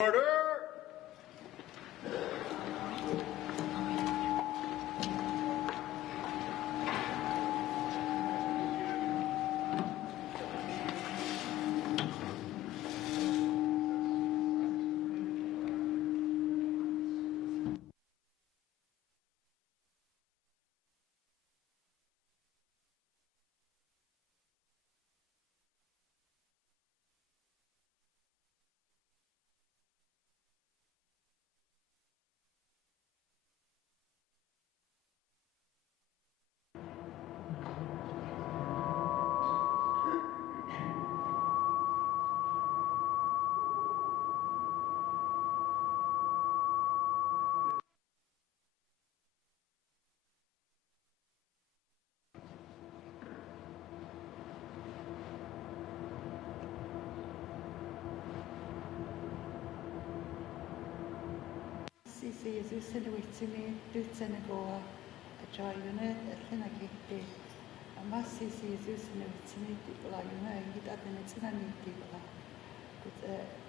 Order! Sisi Jesus N.W.T Dutsenagoa Ajayuna Athenagiti Amasisi Jesus N.W.T Tikola Yuna Yitatene Tsinani Tikola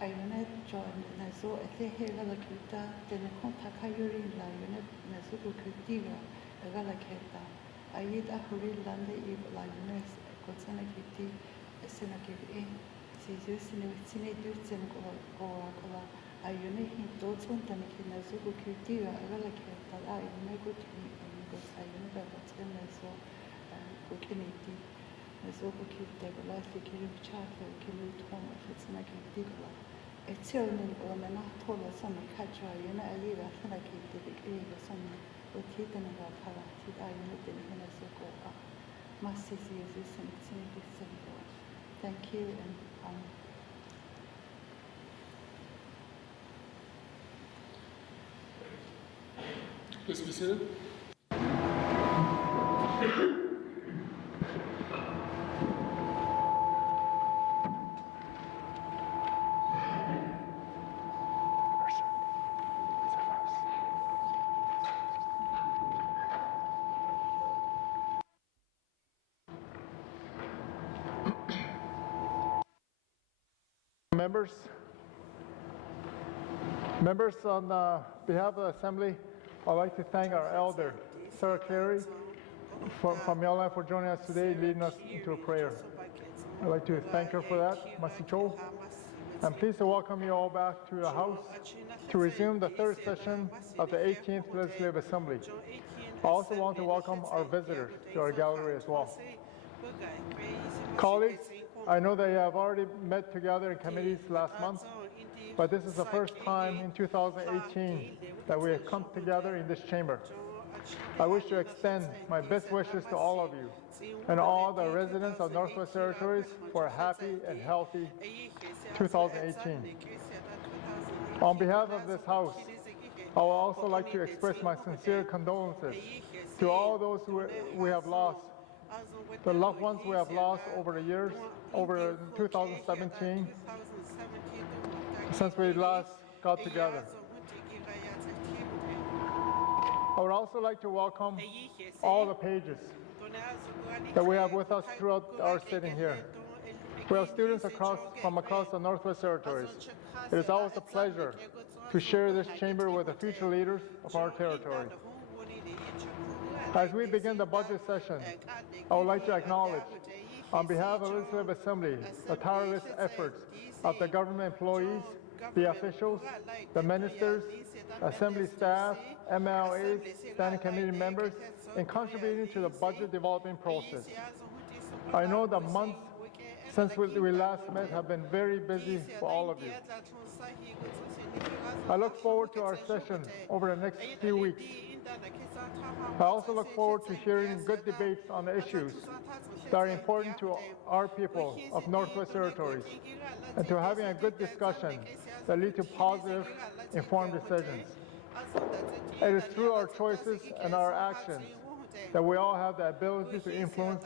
Ayuna John Nazo Athehe Galakita Tenekonta Kayurin La Yuna Nazuku Kutiva Galaketa Ayida Hurilande Ibla Yuna Kotsanagiti Senagiti Jesus N.W.T Dutsenagoa Kola Ayune hintoton tanikina zuku kultiva agalaketa ayune gutini amigos ayune babatsen nazo gukiniti nazo gukite bala fikiru chate kilu ton fitsna kitigla etselni olana tola sama kacha ayune ayira sana kiti bikriga sama utitana ga kala tit ayune tinina zuko masisi Jesus and thank you and Please be seated. Members, on behalf of the Assembly, I'd like to thank our elder, Sarah Carey, from YELLOWKNIFE for joining us today, leading us into a prayer. I'd like to thank her for that, Masicho. I'm pleased to welcome you all back to the House to resume the third session of the 18th Legislative Assembly. I also want to welcome our visitors to our gallery as well. Colleagues, I know that you have already met together in committees last month, but this is the first time in 2018 that we have come together in this chamber. I wish to extend my best wishes to all of you and all the residents of Northwest Territories for a happy and healthy 2018. On behalf of this House, I would also like to express my sincere condolences to all those who we have lost, the loved ones we have lost over the years, over 2017, since we last got together. I would also like to welcome all the pages that we have with us throughout our sitting here. We have students from across the Northwest Territories. It is always a pleasure to share this chamber with the future leaders of our territory. As we begin the budget session, I would like to acknowledge, on behalf of the Legislative Assembly, the tireless efforts of the government employees, the officials, the ministers, Assembly staff, MLAs, standing committee members, in contributing to the budget development process. I know the months since we last met have been very busy for all of you. I look forward to our session over the next few weeks. I also look forward to hearing good debates on the issues that are important to our people of Northwest Territories and to having a good discussion that lead to positive, informed decisions. It is through our choices and our actions that we all have the ability to influence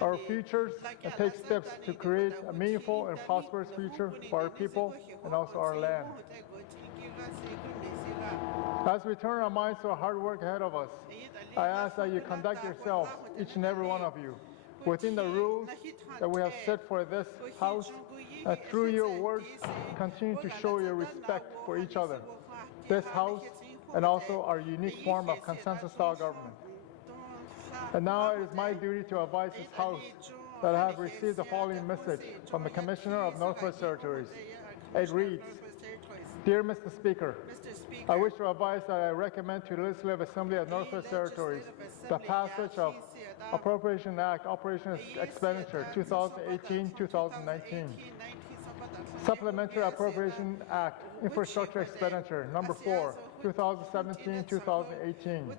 our futures and take steps to create a meaningful and prosperous future for our people and also our land. As we turn our minds to the hard work ahead of us, I ask that you conduct yourselves, each and every one of you, within the rules that we have set for this House that through your words continue to show your respect for each other, this House, and also our unique form of consensus-style government. And now it is my duty to advise this House that I have received the following message from the Commissioner of Northwest Territories. It reads, Dear Mr. Speaker, I wish to advise that I recommend to the Legislative Assembly of Northwest Territories the passage of Appropriation Act, Operation Expenditure 2018-2019, Supplementary Appropriation Act, Infrastructure Expenditure Number 4, 2017-2018,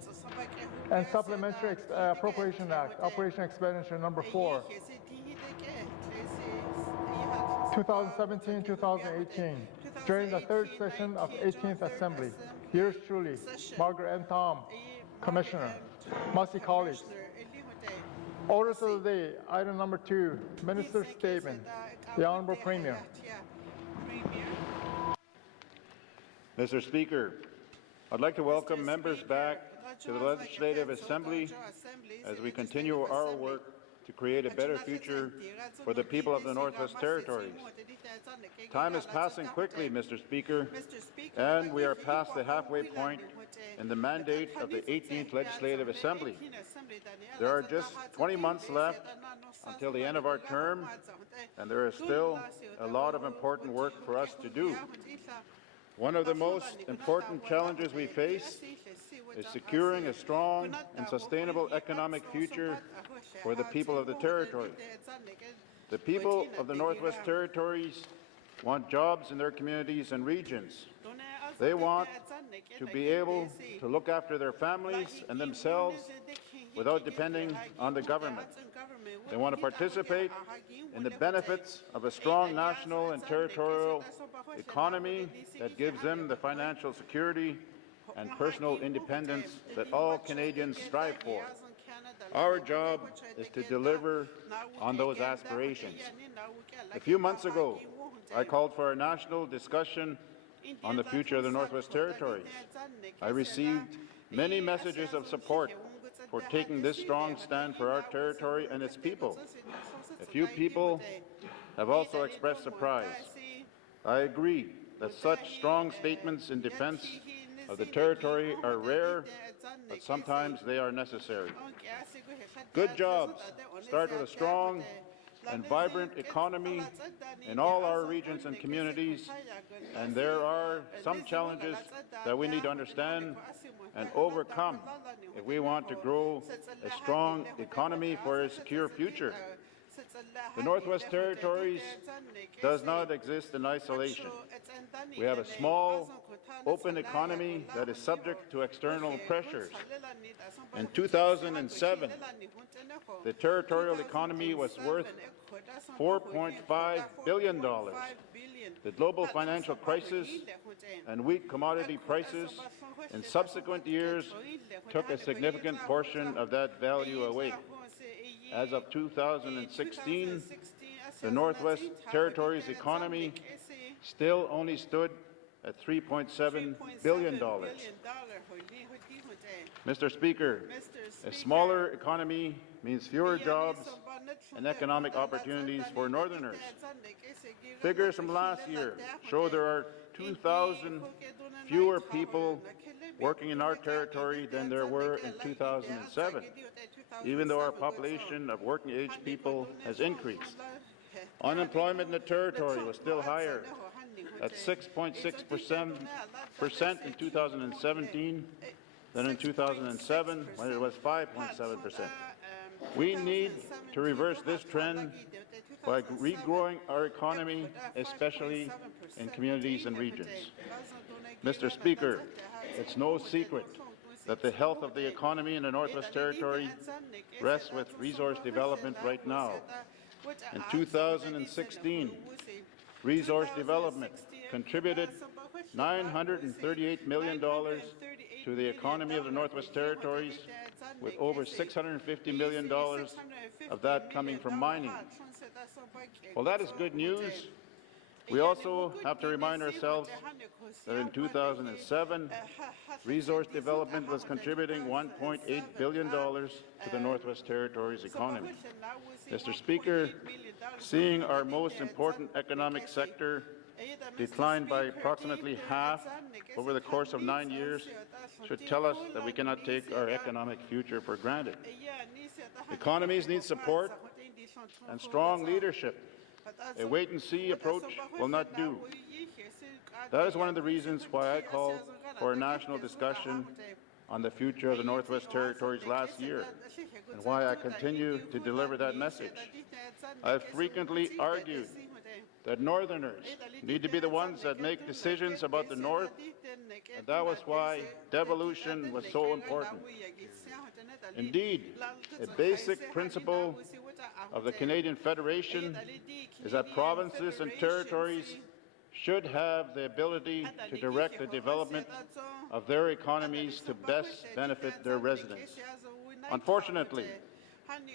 and Supplementary Appropriation Act, Operation Expenditure Number 4, 2017-2018, during the third session of 18th Assembly. Yours truly, Margaret M. Tom, Commissioner, Massey College. Orders of the day, item number 2, Minister's Statement, the Honorable Premier. Mr. Speaker, I'd like to welcome members back to the Legislative Assembly as we continue our work to create a better future for the people of the Northwest Territories. Time is passing quickly, Mr. Speaker, and we are past the halfway point in the mandate of the 18th Legislative Assembly. There are just 20 months left until the end of our term, and there is still a lot of important work for us to do. One of the most important challenges we face is securing a strong and sustainable economic future for the people of the territory. The people of the Northwest Territories want jobs in their communities and regions. They want to be able to look after their families and themselves without depending on the government. They want to participate in the benefits of a strong national and territorial economy that gives them the financial security and personal independence that all Canadians strive for. Our job is to deliver on those aspirations. A few months ago, I called for a national discussion on the future of the Northwest Territories. I received many messages of support for taking this strong stand for our territory and its people. A few people have also expressed surprise. I agree that such strong statements in defense of the territory are rare, but sometimes they are necessary. Good jobs start with a strong and vibrant economy in all our regions and communities, and there are some challenges that we need to understand and overcome if we want to grow a strong economy for a secure future. The Northwest Territories does not exist in isolation. We have a small, open economy that is subject to external pressures. In 2007, the territorial economy was worth $4.5 billion. The global financial crisis and weak commodity prices in subsequent years took a significant portion of that value away. As of 2016, the Northwest Territories economy still only stood at $3.7 billion. Mr. Speaker, a smaller economy means fewer jobs and economic opportunities for Northerners. Figures from last year show there are 2,000 fewer people working in our territory than there were in 2007, even though our population of working-age people has increased. Unemployment in the territory was still higher, at 6.6% in 2017 than in 2007, when it was 5.7%. We need to reverse this trend by regrowing our economy, especially in communities and regions. Mr. Speaker, it's no secret that the health of the economy in the Northwest Territory rests with resource development right now. In 2016, resource development contributed $938 million to the economy of the Northwest Territories, with over $650 million of that coming from mining. Well, that is good news. We also have to remind ourselves that in 2007, resource development was contributing $1.8 billion to the Northwest Territories economy. Mr. Speaker, seeing our most important economic sector decline by approximately half over the course of 9 years should tell us that we cannot take our economic future for granted. Economies need support and strong leadership. A wait-and-see approach will not do. That is one of the reasons why I called for a national discussion on the future of the Northwest Territories last year, and why I continue to deliver that message. I have frequently argued that Northerners need to be the ones that make decisions about the North, and that was why devolution was so important. Indeed, a basic principle of the Canadian Federation is that provinces and territories should have the ability to direct the development of their economies to best benefit their residents. Unfortunately,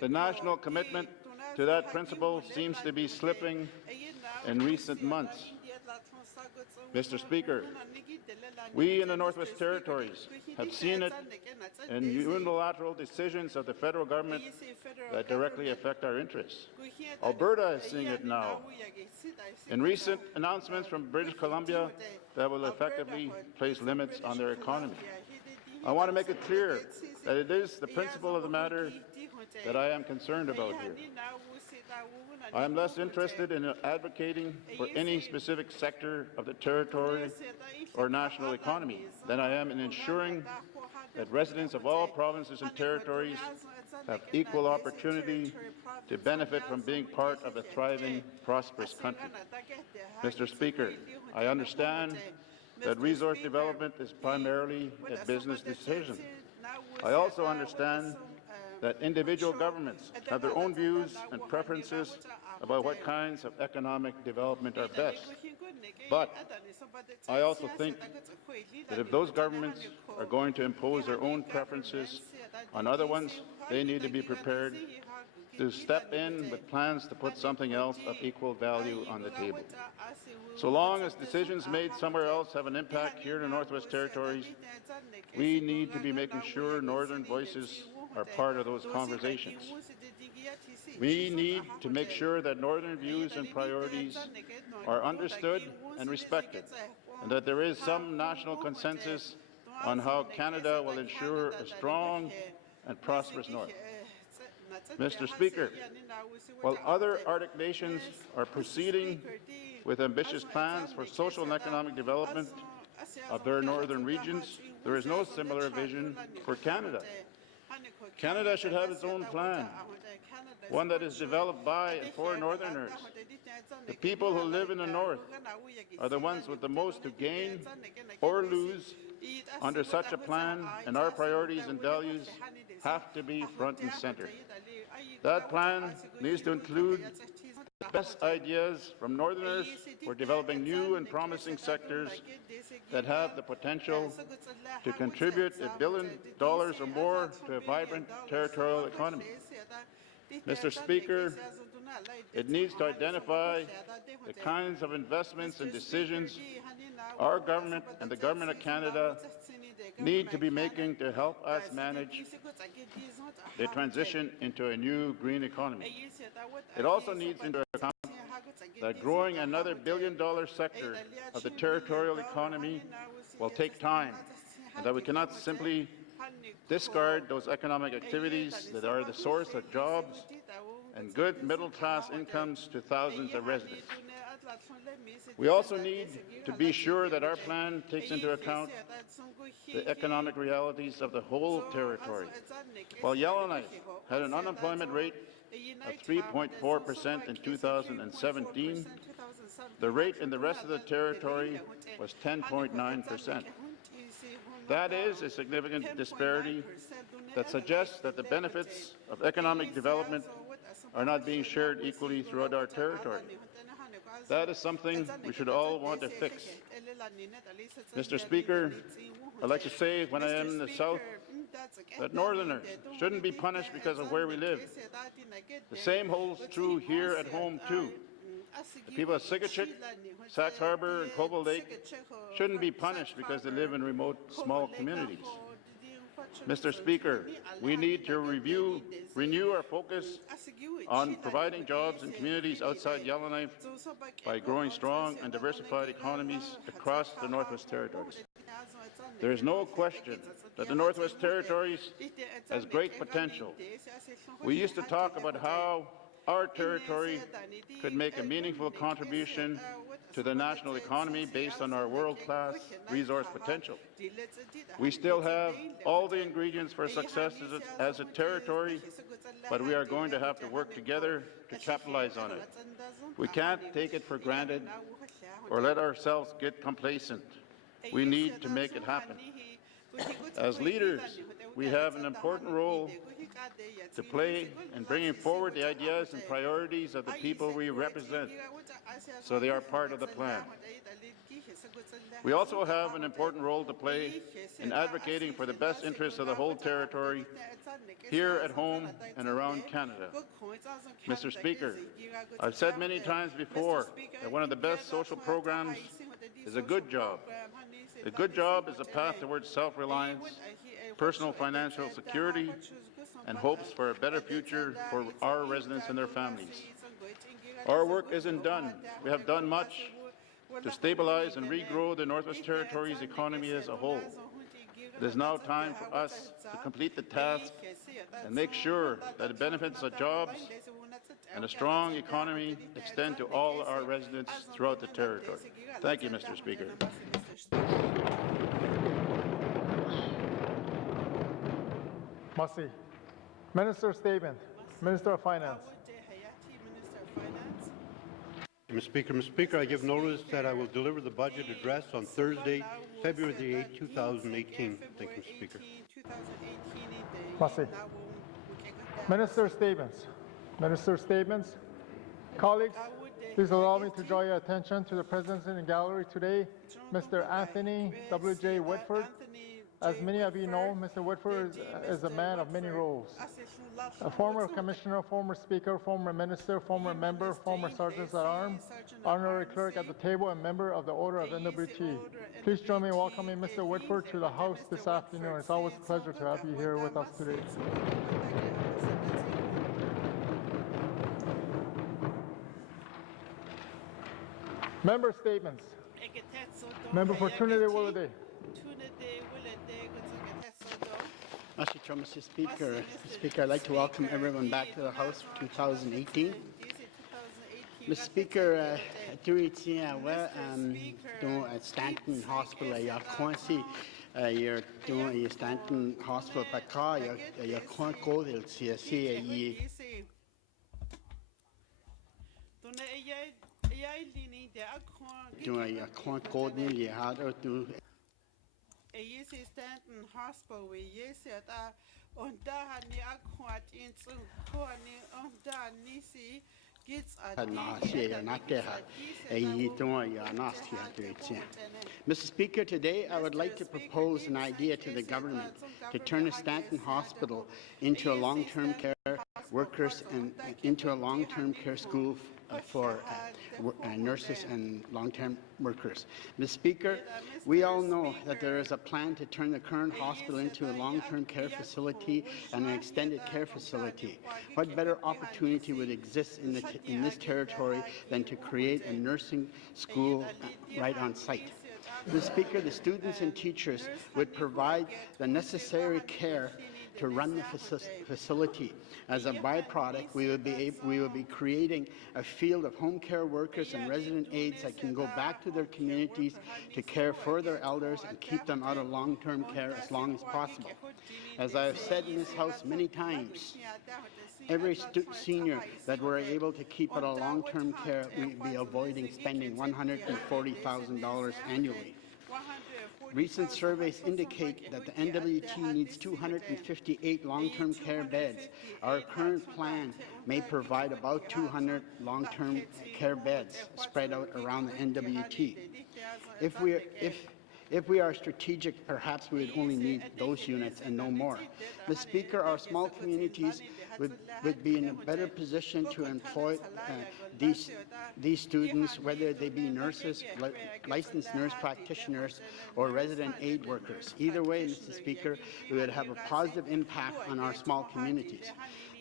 the national commitment to that principle seems to be slipping in recent months. Mr. Speaker, we in the Northwest Territories have seen it in unilateral decisions of the federal government that directly affect our interests. Alberta is seeing it now in recent announcements from British Columbia that will effectively place limits on their economy. I want to make it clear that it is the principle of the matter that I am concerned about here. I am less interested in advocating for any specific sector of the territory or national economy than I am in ensuring that residents of all provinces and territories have equal opportunity to benefit from being part of a thriving, prosperous country. Mr. Speaker, I understand that resource development is primarily a business decision. I also understand that individual governments have their own views and preferences about what kinds of economic development are best. But I also think that if those governments are going to impose their own preferences on other ones, they need to be prepared to step in with plans to put something else of equal value on the table. So long as decisions made somewhere else have an impact here in the Northwest Territories, we need to be making sure Northern voices are part of those conversations. We need to make sure that Northern views and priorities are understood and respected, and that there is some national consensus on how Canada will ensure a strong and prosperous North. Mr. Speaker, while other Arctic nations are proceeding with ambitious plans for social and economic development of their northern regions, there is no similar vision for Canada. Canada should have its own plan, one that is developed by and for Northerners. The people who live in the North are the ones with the most to gain or lose under such a plan, and our priorities and values have to be front and center. That plan needs to include the best ideas from Northerners for developing new and promising sectors that have the potential to contribute $1 billion or more to a vibrant territorial economy. Mr. Speaker, it needs to identify the kinds of investments and decisions our government and the Government of Canada need to be making to help us manage the transition into a new green economy. It also needs into account that growing another $1 billion sector of the territorial economy will take time, and that we cannot simply discard those economic activities that are the source of jobs and good middle-class incomes to thousands of residents. We also need to be sure that our plan takes into account the economic realities of the whole territory. While Yellowknife had an unemployment rate of 3.4% in 2017, the rate in the rest of the territory was 10.9%. That is a significant disparity that suggests that the benefits of economic development are not being shared equally throughout our territory. That is something we should all want to fix. Mr. Speaker, I'd like to say when I am in the South that Northerners shouldn't be punished because of where we live. The same holds true here at home too. The people of Sigachik, Sax Harbor, and Cobble Lake shouldn't be punished because they live in remote, small communities. Mr. Speaker, we need to renew our focus on providing jobs in communities outside Yellowknife by growing strong and diversified economies across the Northwest Territories. There is no question that the Northwest Territories has great potential. We used to talk about how our territory could make a meaningful contribution to the national economy based on our world-class resource potential. We still have all the ingredients for success as a territory, but we are going to have to work together to capitalize on it. We can't take it for granted or let ourselves get complacent. We need to make it happen. As leaders, we have an important role to play in bringing forward the ideas and priorities of the people we represent, so they are part of the plan. We also have an important role to play in advocating for the best interests of the whole territory, here at home and around Canada. Mr. Speaker, I've said many times before that one of the best social programs is a good job. A good job is a path towards self-reliance, personal financial security, and hopes for a better future for our residents and their families. Our work isn't done. We have done much to stabilize and regrow the Northwest Territories economy as a whole. It is now time for us to complete the task and make sure that the benefits of jobs and a strong economy extend to all our residents throughout the territory. Thank you, Mr. Speaker. Masi. Minister statement. Minister of Finance. Mr. Speaker, I give notice that I will deliver the budget address on Thursday, February the 8th, 2018. Thank you, Mr. Speaker. Masi. Minister statements. Minister statements. Colleagues, please allow me to draw your attention to the presence in the gallery today, Mr. Anthony W.J. Whitford. As many of you know, Mr. Whitford is a man of many roles. A former commissioner, former speaker, former minister, former member, former sergeant-at-arms, honorary clerk at the table, and member of the Order of N.W.T. Please join me in welcoming Mr. Whitford to the House this afternoon. It's always a pleasure to have you here with us today. Member statements. Member for Trinity-Willowday. Mr. Speaker, I'd like to welcome everyone back to the House for 2018. Mr. Speaker, Stanton Hospital, you're doing Stanton Hospital, you're Stanton Hospital we at on Dahani Aquat in on Danisi gets Mr. Speaker, today I would like to propose an idea to the government to turn a Stanton Hospital into a long-term care workers and into a long-term care school for nurses and long-term workers. Mr. Speaker, we all know that there is a plan to turn the current hospital into a long-term care facility and an extended care facility. What better opportunity would exist in this territory than to create a nursing school right on site? Mr. Speaker, the students and teachers would provide the necessary care to run the facility. As a byproduct, we will be creating a field of home care workers and resident aides that can go back to their communities to care for their elders and keep them out of long-term care as long as possible. As I have said in this House many times, every senior that we're able to keep out of long-term care, we'd be avoiding spending $140,000 annually. Recent surveys indicate that the N.W.T needs 258 long-term care beds. Our current plan may provide about 200 long-term care beds spread out around the N.W.T. If we are strategic, perhaps we would only need those units and no more. Mr. Speaker, our small communities would be in a better position to employ these students, whether they be nurses, licensed nurse practitioners, or resident aid workers. Either way, Mr. Speaker, it would have a positive impact on our small communities.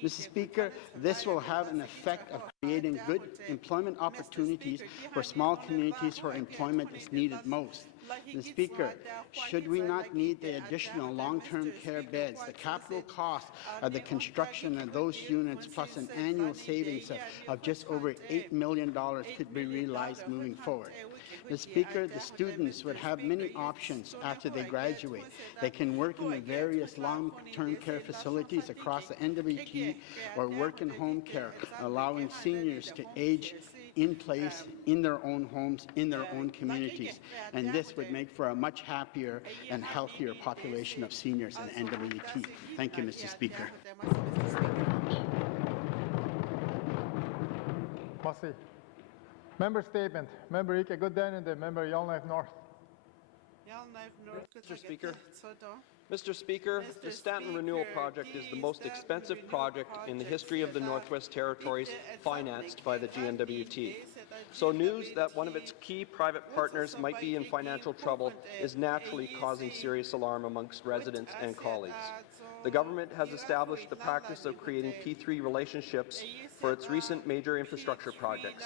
Mr. Speaker, this will have an effect of creating good employment opportunities for small communities where employment is needed most. Mr. Speaker, should we not need the additional long-term care beds, the capital cost of the construction of those units plus an annual savings of just over $8 million could be realized moving forward. Mr. Speaker, the students would have many options after they graduate. They can work in the various long-term care facilities across the N.W.T or work in home care, allowing seniors to age in place, in their own homes, in their own communities. And this would make for a much happier and healthier population of seniors in N.W.T. Thank you, Mr. Speaker. Merci. Member statement. Member Ike Gooden and the member Yellowknife North. Mr. Speaker. Mr. Speaker, the Stanton Renewal Project is the most expensive project in the history of the Northwest Territories financed by the GNWT. So news that one of its key private partners might be in financial trouble is naturally causing serious alarm amongst residents and colleagues. The government has established the practice of creating P3 relationships for its recent major infrastructure projects.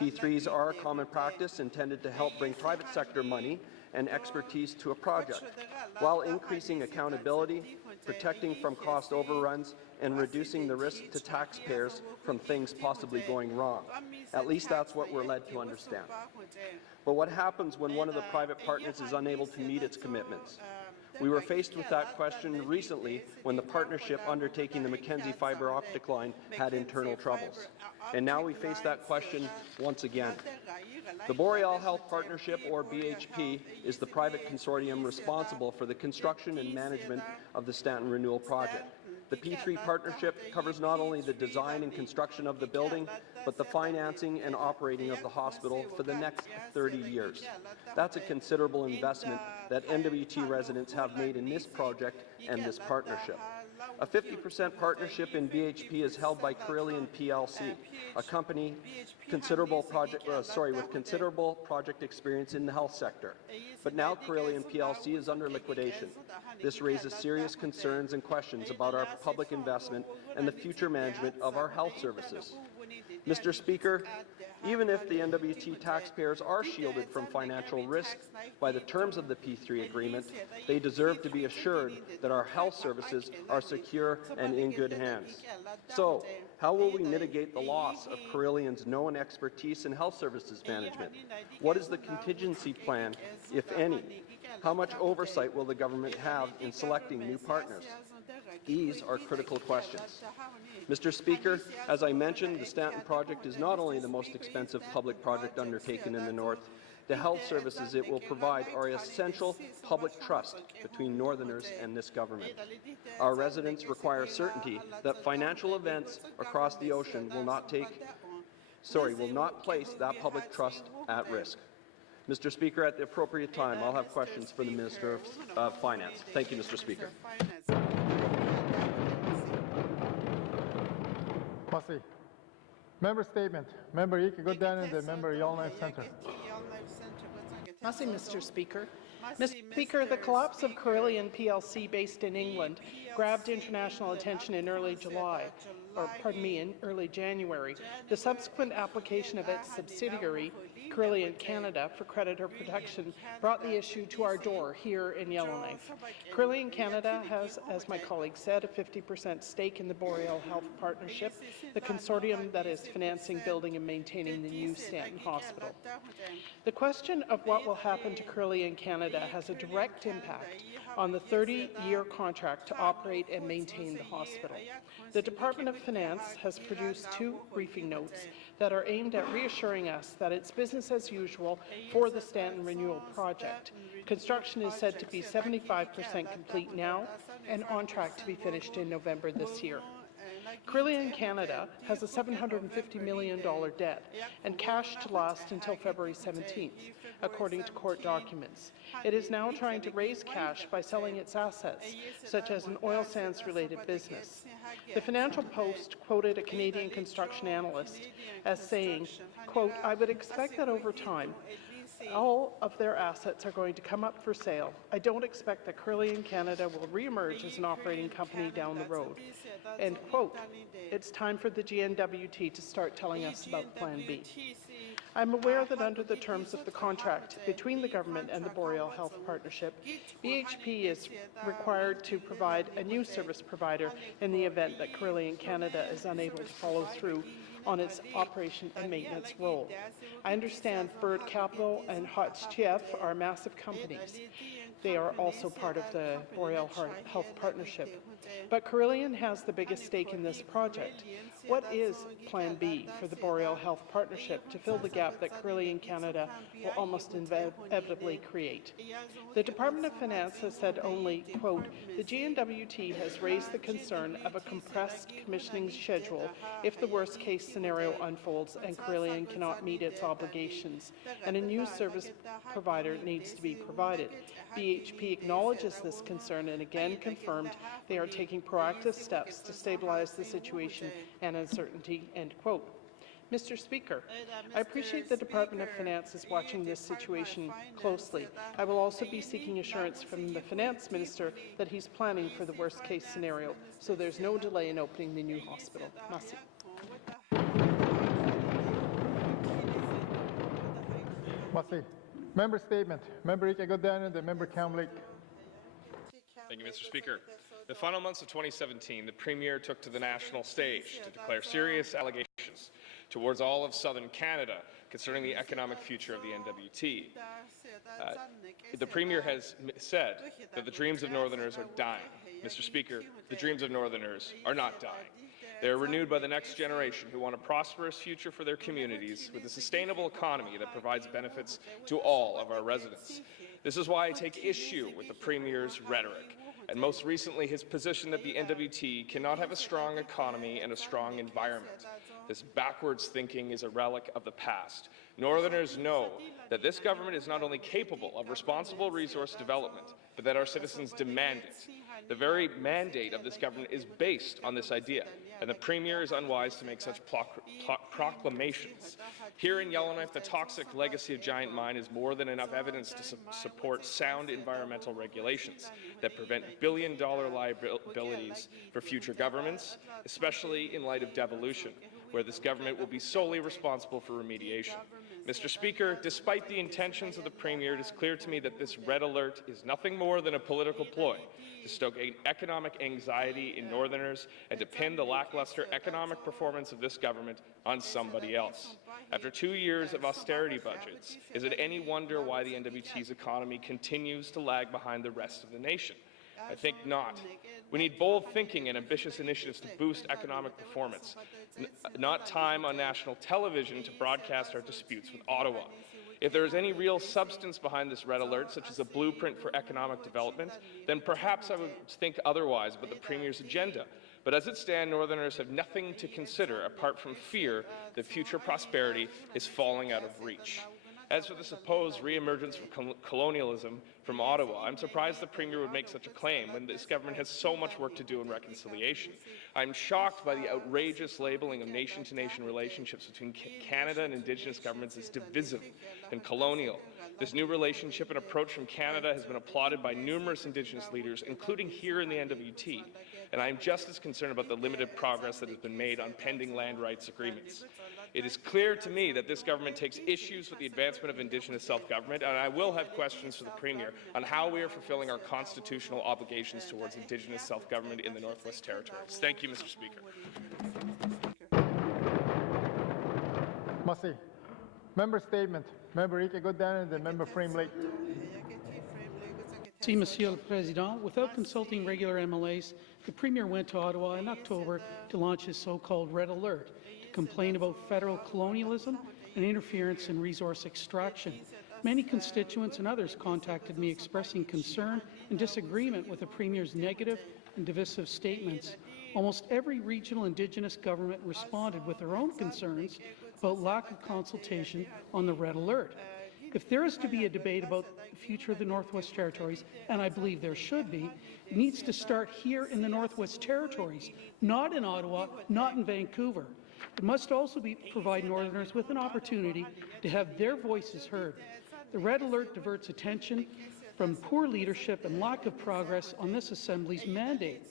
P3s are a common practice intended to help bring private sector money and expertise to a project, while increasing accountability, protecting from cost overruns, and reducing the risk to taxpayers from things possibly going wrong. At least that's what we're led to understand. But what happens when one of the private partners is unable to meet its commitments? We were faced with that question recently when the partnership undertaking the Mackenzie fiber optic line had internal troubles. And now we face that question once again. The Boreal Health Partnership, or BHP, is the private consortium responsible for the construction and management of the Stanton Renewal Project. The P3 partnership covers not only the design and construction of the building, but the financing and operating of the hospital for the next 30 years. That's a considerable investment that N.W.T residents have made in this project and this partnership. A 50% partnership in BHP is held by Carillion PLC, a company with considerable project experience in the health sector. But now Carillion PLC is under liquidation. This raises serious concerns and questions about our public investment and the future management of our health services. Mr. Speaker, even if the N.W.T taxpayers are shielded from financial risk by the terms of the P3 agreement, they deserve to be assured that our health services are secure and in good hands. So, how will we mitigate the loss of Carillion's known expertise in health services management? What is the contingency plan, if any? How much oversight will the government have in selecting new partners? These are critical questions. Mr. Speaker, as I mentioned, the Stanton project is not only the most expensive public project undertaken in the North. The health services it will provide are essential public trust between Northerners and this government. Our residents require certainty that financial events across the ocean will not place that public trust at risk. Mr. Speaker, at the appropriate time, I'll have questions for the Minister of Finance. Thank you, Mr. Speaker. Merci. Member statement. Member Ike Gooden and the member Yellowknife Centre. Merci, Mr. Speaker. Mr. Speaker, the collapse of Carillion PLC based in England grabbed international attention in early January. The subsequent application of its subsidiary, Carillion Canada, for creditor protection brought the issue to our door here in Yellowknife. Carillion Canada has, as my colleague said, a 50% stake in the Boreal Health Partnership, the consortium that is financing, building and maintaining the new Stanton Hospital. The question of what will happen to Carillion Canada has a direct impact on the 30-year contract to operate and maintain the hospital. The Department of Finance has produced 2 briefing notes that are aimed at reassuring us that it's business as usual for the Stanton Renewal Project. Construction is said to be 75% complete now and on track to be finished in November this year. Carillion Canada has a $750 million debt and cash to last until February 17th, according to court documents. It is now trying to raise cash by selling its assets, such as an oil sands-related business. The Financial Post quoted a Canadian construction analyst as saying, quote, "I would expect that over time, all of their assets are going to come up for sale. I don't expect that Carillion Canada will re-emerge as an operating company down the road." End quote. It's time for the GNWT to start telling us about Plan B. I'm aware that under the terms of the contract between the government and the Boreal Health Partnership, BHP is required to provide a new service provider in the event that Carillion Canada is unable to follow through on its operation and maintenance role. I understand Bird Capital and HOTCHF are massive companies. They are also part of the Boreal Health Partnership. But Carillion has the biggest stake in this project. What is Plan B for the Boreal Health Partnership to fill the gap that Carillion Canada will almost inevitably create? The Department of Finance has said only, quote, "The GNWT has raised the concern of a compressed commissioning schedule if the worst-case scenario unfolds and Carillion cannot meet its obligations, and a new service provider needs to be provided." BHP acknowledges this concern and again confirmed they are taking proactive steps to stabilize the situation and uncertainty, end quote. Mr. Speaker, I appreciate the Department of Finance is watching this situation closely. I will also be seeking assurance from the Finance Minister that he's planning for the worst-case scenario, so there's no delay in opening the new hospital. Merci. Merci. Member statement. Member Ike Godin, the member Kamlik. Thank you, Mr. Speaker. The final months of 2017, the Premier took to the national stage to declare serious allegations towards all of southern Canada concerning the economic future of the N.W.T. The Premier has said that the dreams of Northerners are dying. Mr. Speaker, the dreams of Northerners are not dying. They are renewed by the next generation who want a prosperous future for their communities with a sustainable economy that provides benefits to all of our residents. This is why I take issue with the Premier's rhetoric, and most recently his position that the N.W.T. cannot have a strong economy and a strong environment. This backwards thinking is a relic of the past. Northerners know that this government is not only capable of responsible resource development, but that our citizens demand it. The very mandate of this government is based on this idea, and the Premier is unwise to make such proclamations. Here in Yellowknife, the toxic legacy of Giant Mine is more than enough evidence to support sound environmental regulations that prevent billion-dollar liabilities for future governments, especially in light of devolution, where this government will be solely responsible for remediation. Mr. Speaker, despite the intentions of the Premier, it is clear to me that this red alert is nothing more than a political ploy to stoke economic anxiety in Northerners and to pin the lackluster economic performance of this government on somebody else. After 2 years of austerity budgets, is it any wonder why the N.W.T's economy continues to lag behind the rest of the nation? I think not. We need bold thinking and ambitious initiatives to boost economic performance, not time on national television to broadcast our disputes with Ottawa. If there is any real substance behind this red alert, such as a blueprint for economic development, then perhaps I would think otherwise about the Premier's agenda. But as it stands, Northerners have nothing to consider apart from fear that future prosperity is falling out of reach. As for the supposed re-emergence from colonialism from Ottawa, I'm surprised the Premier would make such a claim when this government has so much work to do in reconciliation. I'm shocked by the outrageous labeling of nation-to-nation relationships between Canada and Indigenous governments as divisive and colonial. This new relationship and approach from Canada has been applauded by numerous Indigenous leaders, including here in the N.W.T., and I am just as concerned about the limited progress that has been made on pending land rights agreements. It is clear to me that this government takes issues with the advancement of Indigenous self-government, and I will have questions for the Premier on how we are fulfilling our constitutional obligations towards Indigenous self-government in the Northwest Territories. Thank you, Mr. Speaker. Merci. Member statement. Member Ike Godin and the member Frame Lake. Merci, Monsieur le Président. Without consulting regular MLAs, the Premier went to Ottawa in October to launch his so-called Red Alert to complain about federal colonialism and interference in resource extraction. Many constituents and others contacted me expressing concern and disagreement with the Premier's negative and divisive statements. almost every regional Indigenous government responded with their own concerns about lack of consultation on the Red Alert. If there is to be a debate about the future of the Northwest Territories, and I believe there should be, it needs to start here in the Northwest Territories, not in Ottawa, not in Vancouver. It must also provide Northerners with an opportunity to have their voices heard. The Red Alert diverts attention from poor leadership and lack of progress on this Assembly's mandate.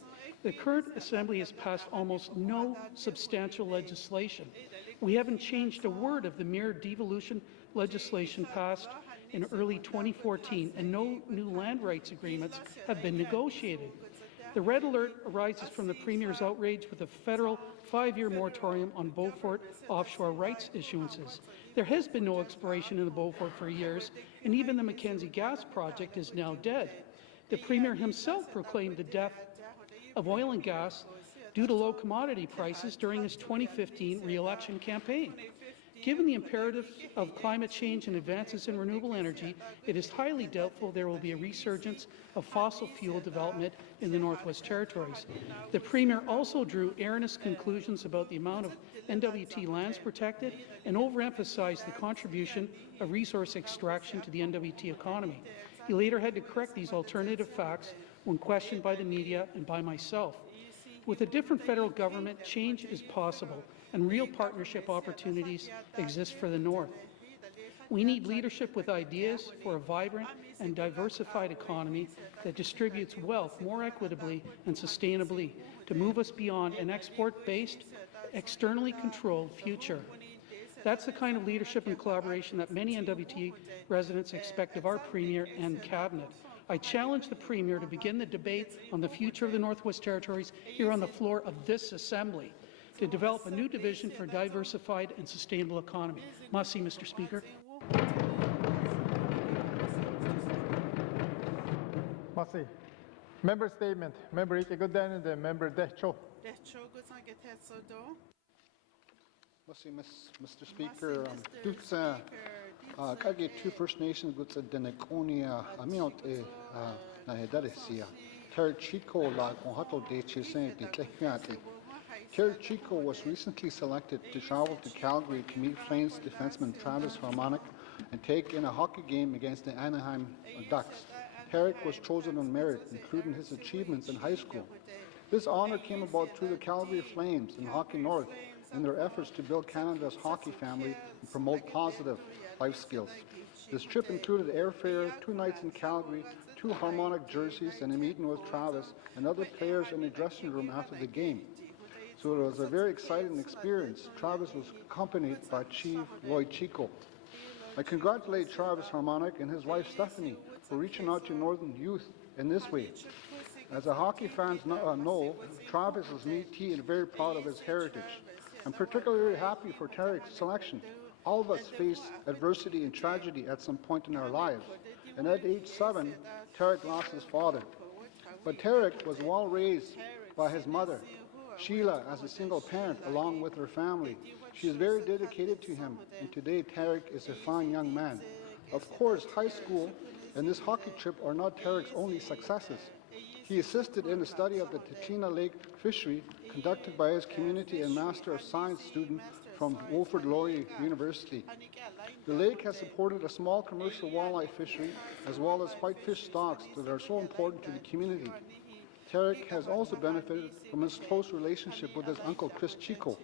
The current Assembly has passed almost no substantial legislation. We haven't changed a word of the mere devolution legislation passed in early 2014, and no new land rights agreements have been negotiated. The Red Alert arises from the Premier's outrage with a federal 5-year moratorium on Beaufort offshore rights issuances. There has been no exploration in the Beaufort for years, and even the Mackenzie gas project is now dead. The Premier himself proclaimed the death of oil and gas due to low commodity prices during his 2015 re-election campaign. Given the imperatives of climate change and advances in renewable energy, it is highly doubtful there will be a resurgence of fossil fuel development in the Northwest Territories. The Premier also drew erroneous conclusions about the amount of N.W.T lands protected and overemphasized the contribution of resource extraction to the N.W.T economy. He later had to correct these alternative facts when questioned by the media and by myself. With a different federal government, change is possible, and real partnership opportunities exist for the North. We need leadership with ideas for a vibrant and diversified economy that distributes wealth more equitably and sustainably to move us beyond an export-based, externally controlled future. That's the kind of leadership and collaboration that many N.W.T residents expect of our Premier and Cabinet. I challenge the Premier to begin the debate on the future of the Northwest Territories here on the floor of this Assembly, to develop a new division for a diversified and sustainable economy. Merci, Mr. Speaker. Merci. Member statement. Member Ikegodan and then Member Decho. Merci, Mr. Speaker. Kage two First Nations guts a Deneconia amiot na hedaresia. Ter Chico la conhato de chisen de Tlehiati. Ter Chico was recently selected to travel to Calgary to meet Flames defenseman Travis Harmonic and take in a hockey game against the Anaheim Ducks. Tarek was chosen on merit, including his achievements in high school. This honor came about through the Calgary Flames and Hockey North in their efforts to build Canada's hockey family and promote positive life skills. This trip included airfare, 2 nights in Calgary, 2 Harmonic jerseys, and a meeting with Travis and other players in the dressing room after the game. So it was a very exciting experience. Travis was accompanied by Chief Lloyd Chico. I congratulate Travis Harmonic and his wife Stephanie for reaching out to Northern youth in this way. As the hockey fans know, Travis is Métis and very proud of his heritage. I'm particularly happy for Tarek's selection. All of us face adversity and tragedy at some point in our lives, and at age 7, Tarek lost his father. But Tarek was well raised by his mother, Sheila, as a single parent, along with her family. She is very dedicated to him, and today Tarek is a fine young man. Of course, high school and this hockey trip are not Tarek's only successes. He assisted in the study of the Tachina Lake fishery conducted by his community and Master of Science student from Wilfrid Laurier University. The lake has supported a small commercial walleye fishery as well as whitefish stocks that are so important to the community. Tarek has also benefited from his close relationship with his uncle Chris Chico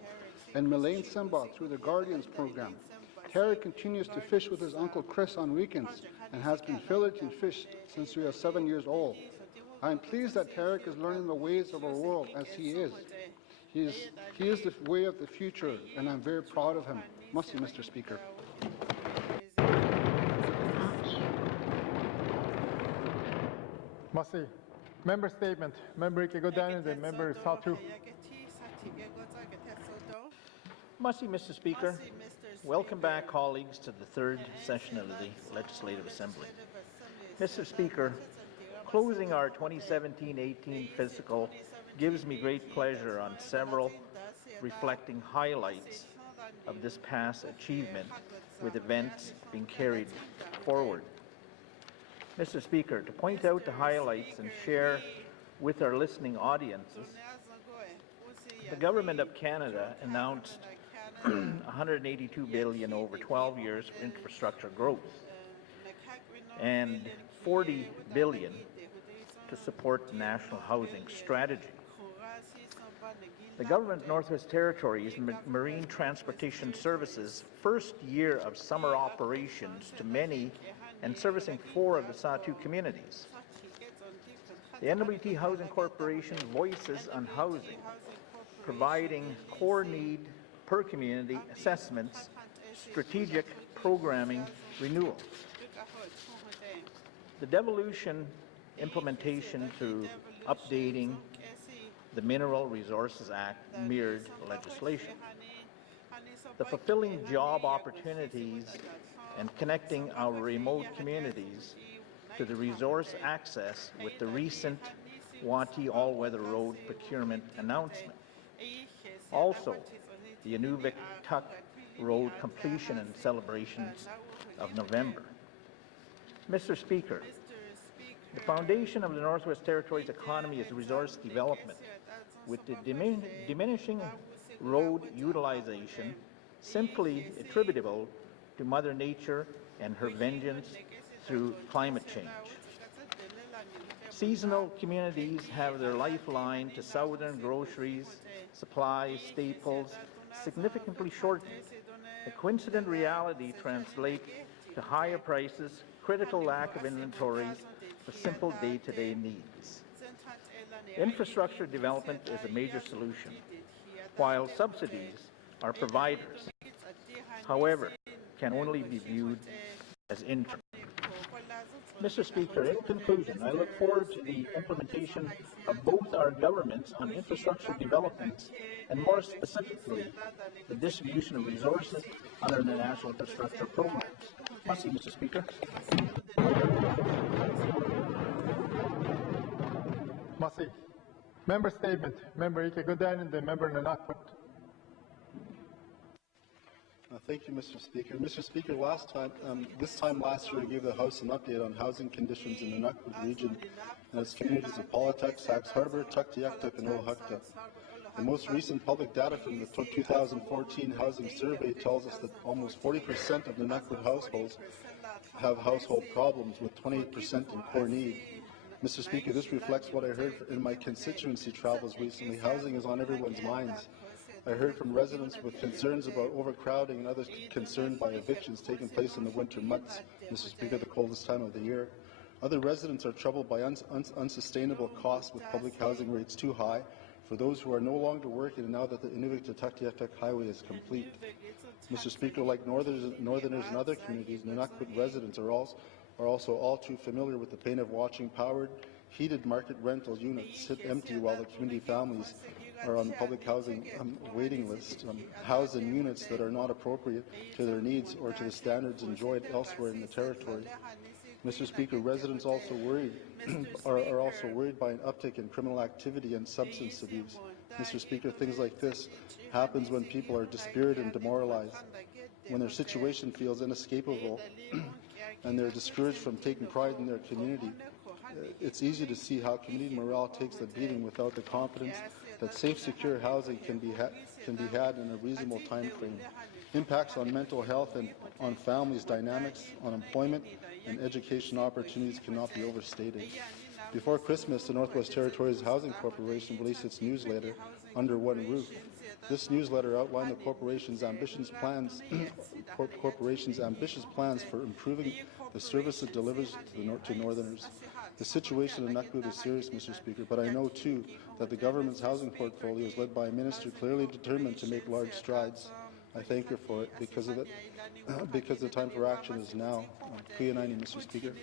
and Melaine Simba through the Guardians program. Tarek continues to fish with his uncle Chris on weekends and has been filleting fish since he was 7 years old. I am pleased that Tarek is learning the ways of our world as he is. He is the way of the future, and I'm very proud of him. Merci, Mr. Speaker. Merci. Member statement. Member Ikegodan and then Member Satu. Merci, Mr. Speaker. Welcome back, colleagues, to the third session of the Legislative Assembly. Mr. Speaker, closing our 2017-18 fiscal gives me great pleasure on several reflecting highlights of this past achievement, with events being carried forward. Mr. Speaker, to point out the highlights and share with our listening audiences The Government of Canada announced $182 billion over 12 years for infrastructure growth and $40 billion to support the national housing strategy. The Government of Northwest Territories Marine Transportation Services' first year of summer operations to many and servicing 4 of the Sahtu communities. The N.W.T. Housing Corporation voices on housing, providing core need per community assessments, strategic programming renewal. The devolution implementation through updating the Mineral Resources Act mirrored legislation. The fulfilling job opportunities and connecting our remote communities to the resource access with the recent N.W.T. all-weather road procurement announcement. Also, the N.W.T. road completion and celebrations of November. Mr. Speaker, the foundation of the Northwest Territories economy is resource development, with the diminishing road utilization simply attributable to Mother Nature and her vengeance through climate change. Seasonal communities have their lifeline to southern groceries, supplies, staples significantly shortened. The coincident reality translates to higher prices, critical lack of inventories for simple day-to-day needs. Infrastructure development is a major solution, while subsidies are providers. However, can only be viewed as interim. Mr. Speaker, in conclusion, I look forward to the implementation of both our governments on infrastructure developments and more specifically, the distribution of resources under the National Infrastructure Programs. Merci, Mr. Speaker. Merci. Member statement. Member Ike Goodine and the member N.W.T. Thank you, Mr. Speaker. Mr. Speaker, this time last year, I gave the House an update on housing conditions in the N.W.T. region and its communities of Paulatuk, Sax Harbor, Tuktoyaktuk, and Olhuktuk. The most recent public data from the 2014 housing survey tells us that almost 40% of the N.W.T. households have household problems, with 28% in core need. Mr. Speaker, this reflects what I heard in my constituency travels recently. Housing is on everyone's minds. I heard from residents with concerns about overcrowding and others concerned by evictions taking place in the winter months, Mr. Speaker, the coldest time of the year. Other residents are troubled by unsustainable costs with public housing rates too high for those who are no longer working now that the Inuvik to Tuktoyaktuk highway is complete. Mr. Speaker, like Northerners and other communities, N.W.T. residents are also all too familiar with the pain of watching powered, heated market rental units sit empty while the community families are on the public housing waiting list, housed in units that are not appropriate to their needs or to the standards enjoyed elsewhere in the territory. Mr. Speaker, residents also are also worried by an uptick in criminal activity and substance abuse. Mr. Speaker, things like this happens when people are dispirited and demoralized, when their situation feels inescapable and they're discouraged from taking pride in their community. It's easy to see how community morale takes the beating without the confidence that safe, secure housing can be had in a reasonable time frame. Impacts on mental health and on families' dynamics, on employment and education opportunities cannot be overstated. Before Christmas, the Northwest Territories Housing Corporation released its newsletter, Under One Roof. This newsletter outlined the corporation's ambitious plans for improving the service it delivers to Northerners. The situation in N.W.T. is serious, Mr. Speaker, but I know too that the government's housing portfolio is led by a minister clearly determined to make large strides. I thank her for it because the time for action is now. Kuyanani, Mr. Speaker.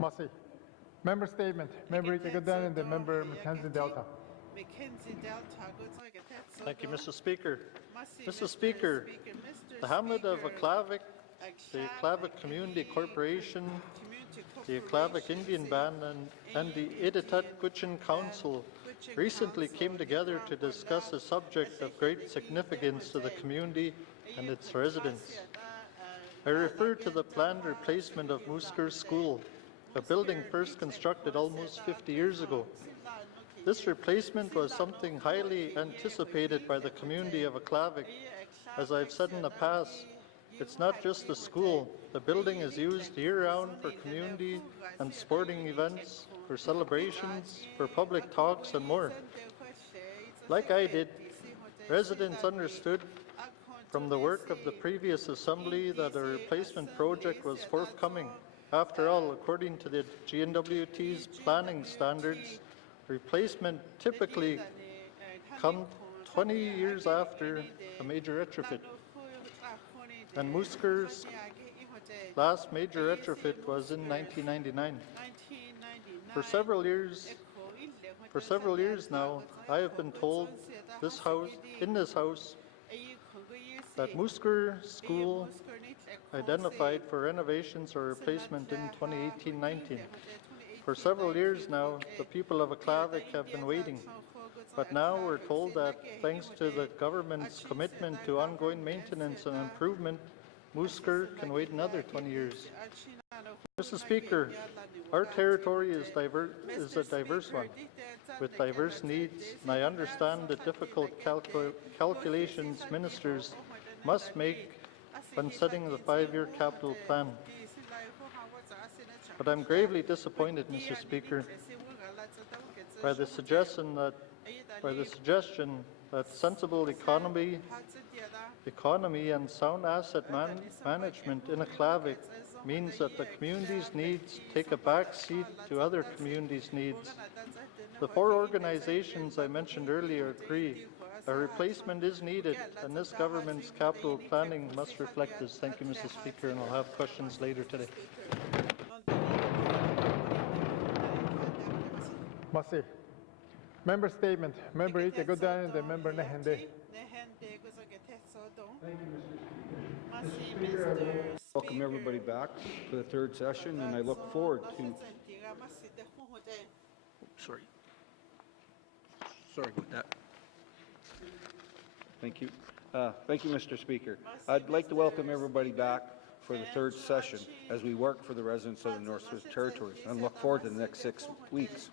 Merci. Member statement. Member Ike Goodine and the member Mackenzie Delta. Thank you, Mr. Speaker. Mr. Speaker, the hamlet of Aklavik, the Aklavik Community Corporation, the Aklavik Indian Band, and the Iditat Gwich'in Council recently came together to discuss a subject of great significance to the community and its residents. I refer to the planned replacement of Moosker School. a building first constructed almost 50 years ago. This replacement was something highly anticipated by the community of Aklavik. As I've said in the past, it's not just a school. The building is used year-round for community and sporting events, for celebrations, for public talks and more. Like I did, residents understood from the work of the previous assembly that a replacement project was forthcoming. After all, according to the N.W.T's planning standards, replacement typically comes 20 years after a major retrofit. And Musker's last major retrofit was in 1999. For several years now, I have been told in this house that Musker School identified for renovations or replacement in 2018-19. For several years now, the people of Aklavik have been waiting, but now we're told that thanks to the government's commitment to ongoing maintenance and improvement, Musker can wait another 20 years. Mr. Speaker, our territory is a diverse one, with diverse needs, and I understand the difficult calculations ministers must make when setting the 5-year capital plan. But I'm gravely disappointed, Mr. Speaker, by the suggestion that sensible economy and sound asset management in Aklavik means that the community's needs take a back seat to other communities' needs. The 4 organizations I mentioned earlier agree a replacement is needed, and this government's capital planning must reflect this. Thank you, Mr. Speaker, and I'll have questions later today. Masi. Member statement. Member Ite Godan and the member Nehende. Welcome everybody back for the 3rd session, and I look forward to. Sorry about that. Thank you. Thank you, Mr. Speaker. I'd like to welcome everybody back for the 3rd session as we work for the residents of the Northwest Territories, and look forward to the next 6 weeks.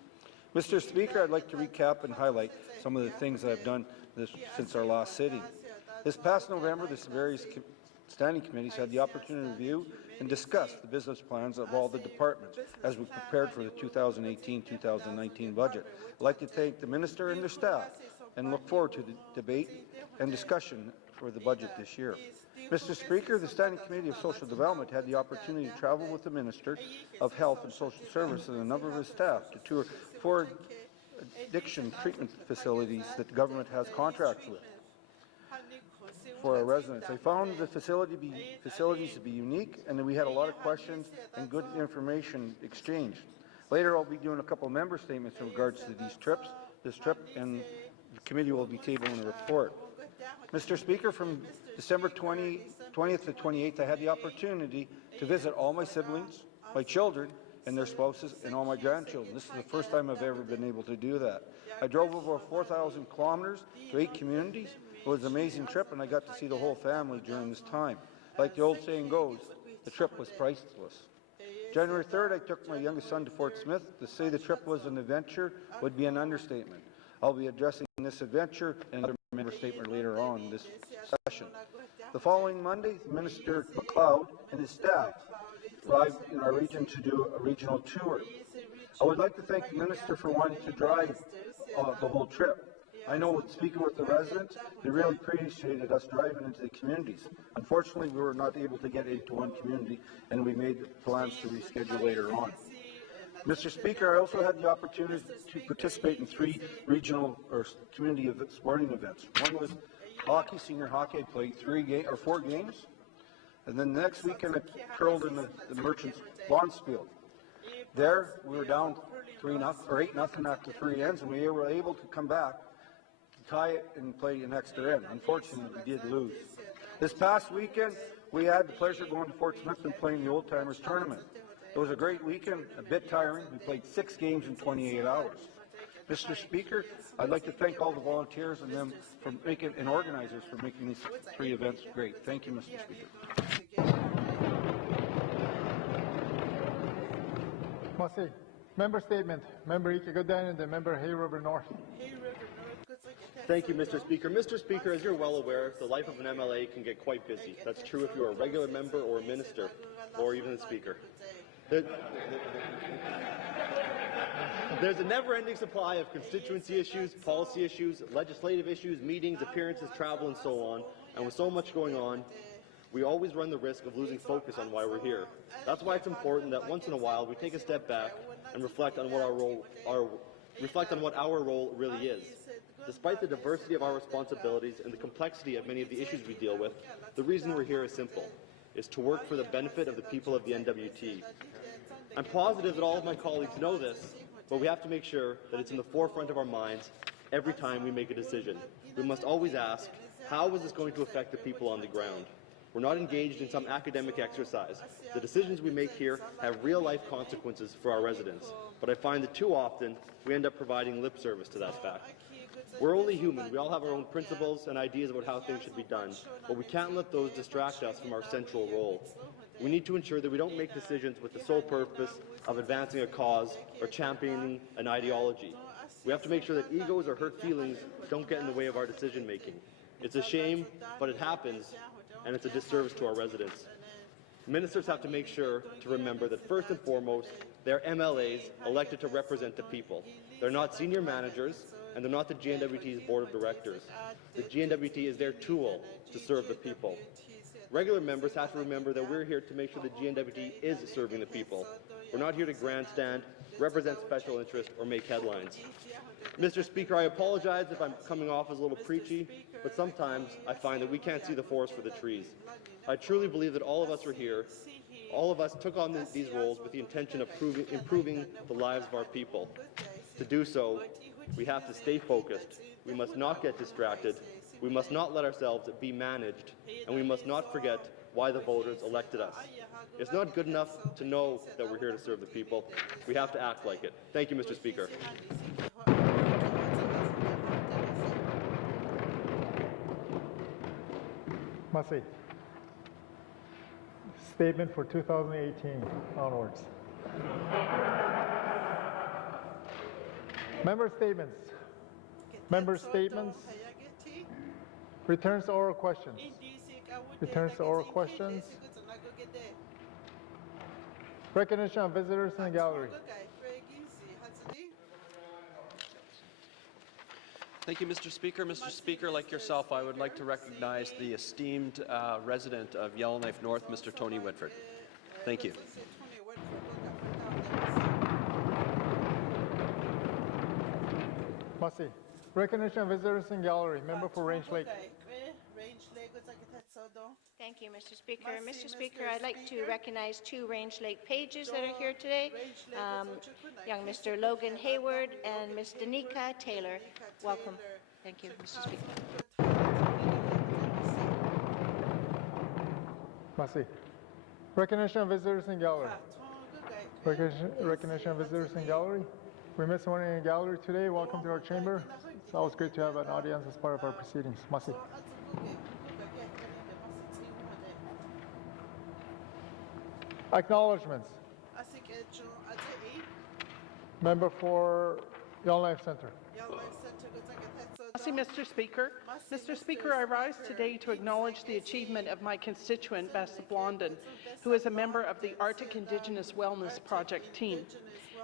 Mr. Speaker, I'd like to recap and highlight some of the things I've done since our last sitting. This past November, the various standing committees had the opportunity to review and discuss the business plans of all the departments as we prepared for the 2018-2019 budget. I'd like to thank the Minister and their staff and look forward to the debate and discussion for the budget this year. Mr. Speaker, the Standing Committee of Social Development had the opportunity to travel with the Minister of Health and Social Services and a number of his staff to tour 4 addiction treatment facilities that the government has contracts with for our residents. I found the facilities to be unique, and we had a lot of questions and good information exchanged. Later, I'll be doing a couple of member statements in regards to this trip, and the committee will be tabling a report. Mr. Speaker, from December 20th to 28th, I had the opportunity to visit all my siblings, my children, and their spouses, and all my grandchildren. This is the first time I've ever been able to do that. I drove over 4,000 kilometers to 8 communities. It was an amazing trip, and I got to see the whole family during this time. Like the old saying goes, the trip was priceless. January 3rd, I took my youngest son to Fort Smith. To say the trip was an adventure would be an understatement. I'll be addressing this adventure and another member statement later on in this session. The following Monday, Minister McLeod and his staff arrived in our region to do a regional tour. I would like to thank the Minister for wanting to drive the whole trip. I know speaking with the residents, they really appreciated us driving into the communities. Unfortunately, we were not able to get into one community, and we made plans to reschedule later on. Mr. Speaker, I also had the opportunity to participate in 3 regional or community sporting events. One was hockey, senior hockey. I played 4 games. And then the next weekend, I curled in the Merchants Bonds field. There, we were down 8-0 after 3 ends, and we were able to come back to tie it and play an extra end. Unfortunately, we did lose. This past weekend, we had the pleasure of going to Fort Smith and playing the Old Timers Tournament. It was a great weekend, a bit tiring. We played 6 games in 28 hours. Mr. Speaker, I'd like to thank all the volunteers and them for and organizers for making these 3 events great. Thank you, Mr. Speaker. Masi. Member statement. Member Ikegodan and the member Hay River North. Thank you, Mr. Speaker. Mr. Speaker, as you're well aware, the life of an MLA can get quite busy. That's true if you're a regular member or a minister, or even the Speaker. There's a never-ending supply of constituency issues, policy issues, legislative issues, meetings, appearances, travel, and so on. And with so much going on, we always run the risk of losing focus on why we're here. That's why it's important that once in a while we take a step back and reflect on what our role really is. Despite the diversity of our responsibilities and the complexity of many of the issues we deal with, the reason we're here is simple: is to work for the benefit of the people of the N.W.T. I'm positive that all of my colleagues know this, but we have to make sure that it's in the forefront of our minds every time we make a decision. We must always ask, how is this going to affect the people on the ground? We're not engaged in some academic exercise. The decisions we make here have real-life consequences for our residents, but I find that too often we end up providing lip service to that fact. We're only human. We all have our own principles and ideas about how things should be done, but we can't let those distract us from our central role. We need to ensure that we don't make decisions with the sole purpose of advancing a cause or championing an ideology. We have to make sure that egos or hurt feelings don't get in the way of our decision-making. It's a shame, but it happens, and it's a disservice to our residents. Ministers have to make sure to remember that first and foremost, they're MLAs elected to represent the people. They're not senior managers, and they're not the GNWT's board of directors. The GNWT is their tool to serve the people. Regular members have to remember that we're here to make sure the GNWT is serving the people. We're not here to grandstand, represent special interests, or make headlines. Mr. Speaker, I apologize if I'm coming off as a little preachy, but sometimes I find that we can't see the forest for the trees. I truly believe that all of us are here. All of us took on these roles with the intention of improving the lives of our people. To do so, we have to stay focused. We must not get distracted. We must not let ourselves be managed, and we must not forget why the voters elected us. It's not good enough to know that we're here to serve the people. We have to act like it. Thank you, Mr. Speaker. Masi. Statement for 2018 onwards. Member statements. Member statements. Returns to oral questions. Returns to oral questions. Recognition of visitors in the gallery. Thank you, Mr. Speaker. Mr. Speaker, like yourself, I would like to recognize the esteemed resident of Yellowknife North, Mr. Tony Whitford. Thank you. Masi. Recognition of visitors in gallery. Member for Range Lake. Thank you, Mr. Speaker. Mr. Speaker, I'd like to recognize two Range Lake pages that are here today. Young Mr. Logan Hayward and Ms. Danica Taylor. Welcome. Thank you, Mr. Speaker. Masi. Recognition of visitors in gallery. Recognition of visitors in gallery. We missed one in the gallery today. Welcome to our chamber. It's always great to have an audience as part of our proceedings. Masi. Acknowledgements. Member for Yellowknife Center. Mr. Speaker. Mr. Speaker, I rise today to acknowledge the achievement of my constituent, Bessa Blondin, who is a member of the Arctic Indigenous Wellness Project team,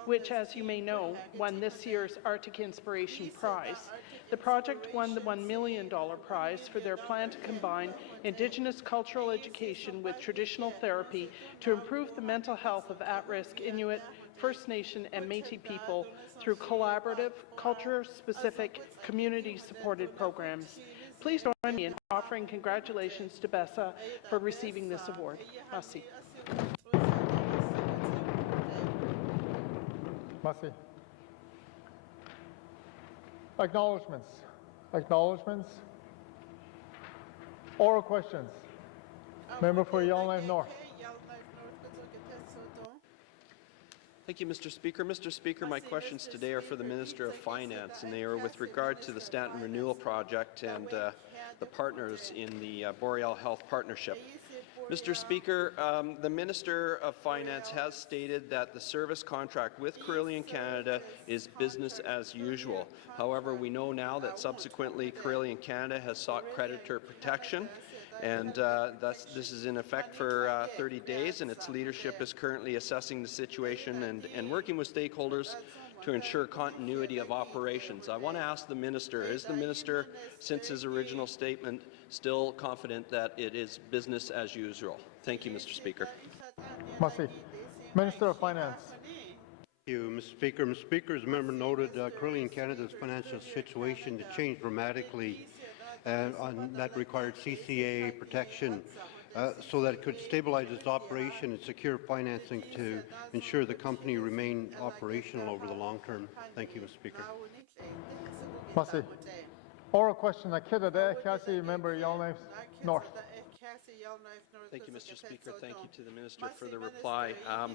which, as you may know, won this year's Arctic Inspiration Prize. The project won the $1 million prize for their plan to combine Indigenous cultural education with traditional therapy to improve the mental health of at-risk Inuit, First Nation and Métis people through collaborative, culture-specific, community-supported programs. Please join me in offering congratulations to Bessa for receiving this award. Merci. Masi. Acknowledgements. Acknowledgements. Oral questions. Member for Yellowknife North. Thank you, Mr. Speaker. Mr. Speaker, my questions today are for the Minister of Finance, and they are with regard to the Stanton Renewal Project and the partners in the Boreal Health Partnership. Mr. Speaker, the Minister of Finance has stated that the service contract with Carillion Canada is business as usual. However, we know now that subsequently Carillion Canada has sought creditor protection, and this is in effect for 30 days, and its leadership is currently assessing the situation and working with stakeholders to ensure continuity of operations. I want to ask the Minister, is the Minister, since his original statement, still confident that it is business as usual? Thank you, Mr. Speaker. Merci. Minister of Finance. Thank you, Mr. Speaker. Mr. Speaker, as the member noted, Carillion Canada's financial situation changed dramatically, and that required CCA protection so that it could stabilize its operation and secure financing to ensure the company remain operational over the long term. Thank you, Mr. Speaker. Merci. Oral question, Akita Cassie, member Yellowknife North. Thank you, Mr. Speaker. Thank you to the Minister for the reply. I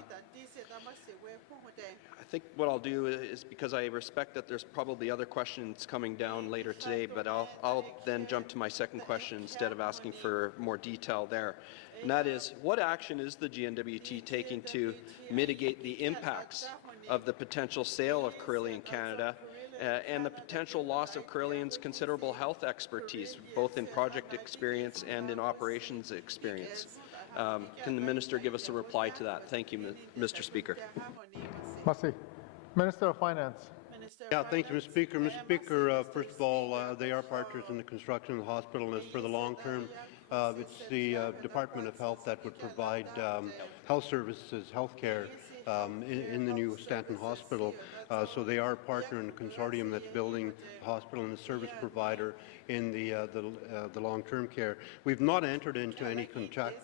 think what I'll do is, because I respect that there's probably other questions coming down later today, but I'll then jump to my second question instead of asking for more detail there. And that is, what action is the GNWT taking to mitigate the impacts of the potential sale of Carillion Canada and the potential loss of Carillion's considerable health expertise, both in project experience and in operations experience? Can the Minister give us a reply to that? Thank you, Mr. Speaker. Merci. Minister of Finance. Yeah, thank you, Mr. Speaker. Mr. Speaker, first of all, they are partners in the construction of the hospital, and as for the long term, it's the Department of Health that would provide health services, health care in the new Stanton Hospital. So they are a partner in the consortium that's building the hospital and the service provider in the long-term care. We've not entered into any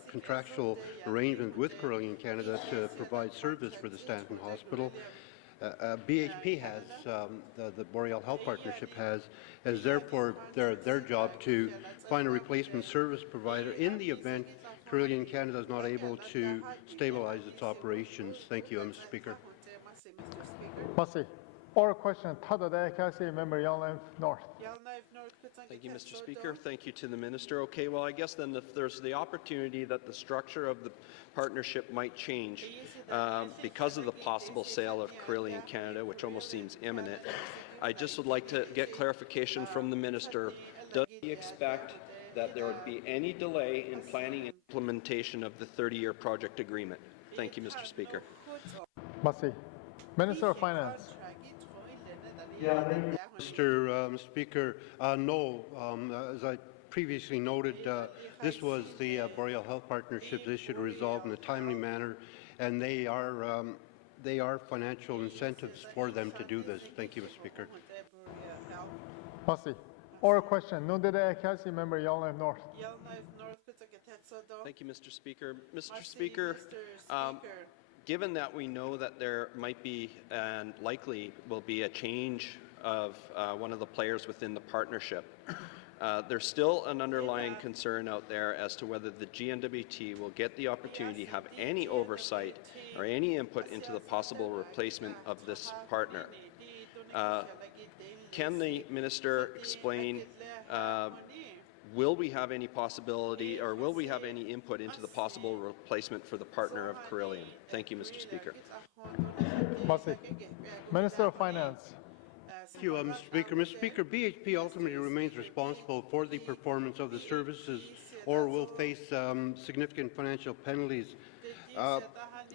contractual arrangement with Carillion Canada to provide service for the Stanton Hospital. BHP has, the Boreal Health Partnership has, as therefore their job to find a replacement service provider in the event Carillion Canada is not able to stabilize its operations. Thank you, Mr. Speaker. Merci. Oral question, Tada Cassie, member Yellowknife North. Thank you, Mr. Speaker. Thank you to the Minister. Okay, well, I guess then if there's the opportunity that the structure of the partnership might change because of the possible sale of Carillion Canada, which almost seems imminent, I just would like to get clarification from the Minister. Does he expect that there would be any delay in planning and implementation of the 30-year project agreement? Thank you, Mr. Speaker. Merci. Minister of Finance. Yeah, Mr. Speaker, no. As I previously noted, this was the Boreal Health Partnership's issue to resolve in a timely manner, and they are financial incentives for them to do this. Thank you, Mr. Speaker. Merci. Oral question, Nundere Cassie, member Yellowknife North. Thank you, Mr. Speaker. Mr. Speaker, given that we know that there might be and likely will be a change of one of the players within the partnership, there's still an underlying concern out there as to whether the GNWT will get the opportunity to have any oversight or any input into the possible replacement of this partner. Can the Minister explain, will we have any possibility or will we have any input into the possible replacement for the partner of Carillion? Thank you, Mr. Speaker. Merci. Minister of Finance. Thank you, Mr. Speaker. Mr. Speaker, BHP ultimately remains responsible for the performance of the services or will face significant financial penalties.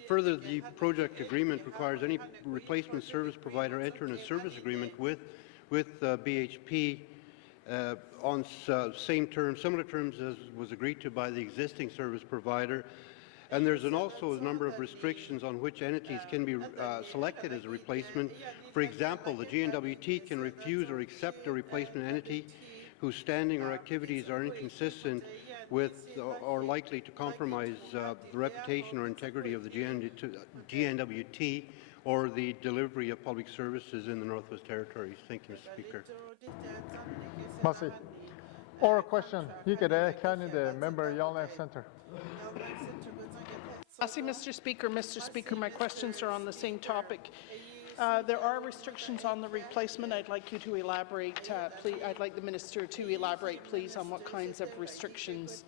Further, the project agreement requires any replacement service provider enter in a service agreement with BHP on same terms, similar terms as was agreed to by the existing service provider. And there's also a number of restrictions on which entities can be selected as a replacement. For example, the GNWT can refuse or accept a replacement entity whose standing or activities are inconsistent with or likely to compromise the reputation or integrity of the GNWT or the delivery of public services in the Northwest Territories. Thank you, Mr. Speaker. Merci. Oral question, Yikade Canada, member Yellowknife Centre. Merci, Mr. Speaker. Mr. Speaker, my questions are on the same topic. There are restrictions on the replacement. I'd like you to elaborate, I'd like the Minister to elaborate, please, on what kinds of restrictions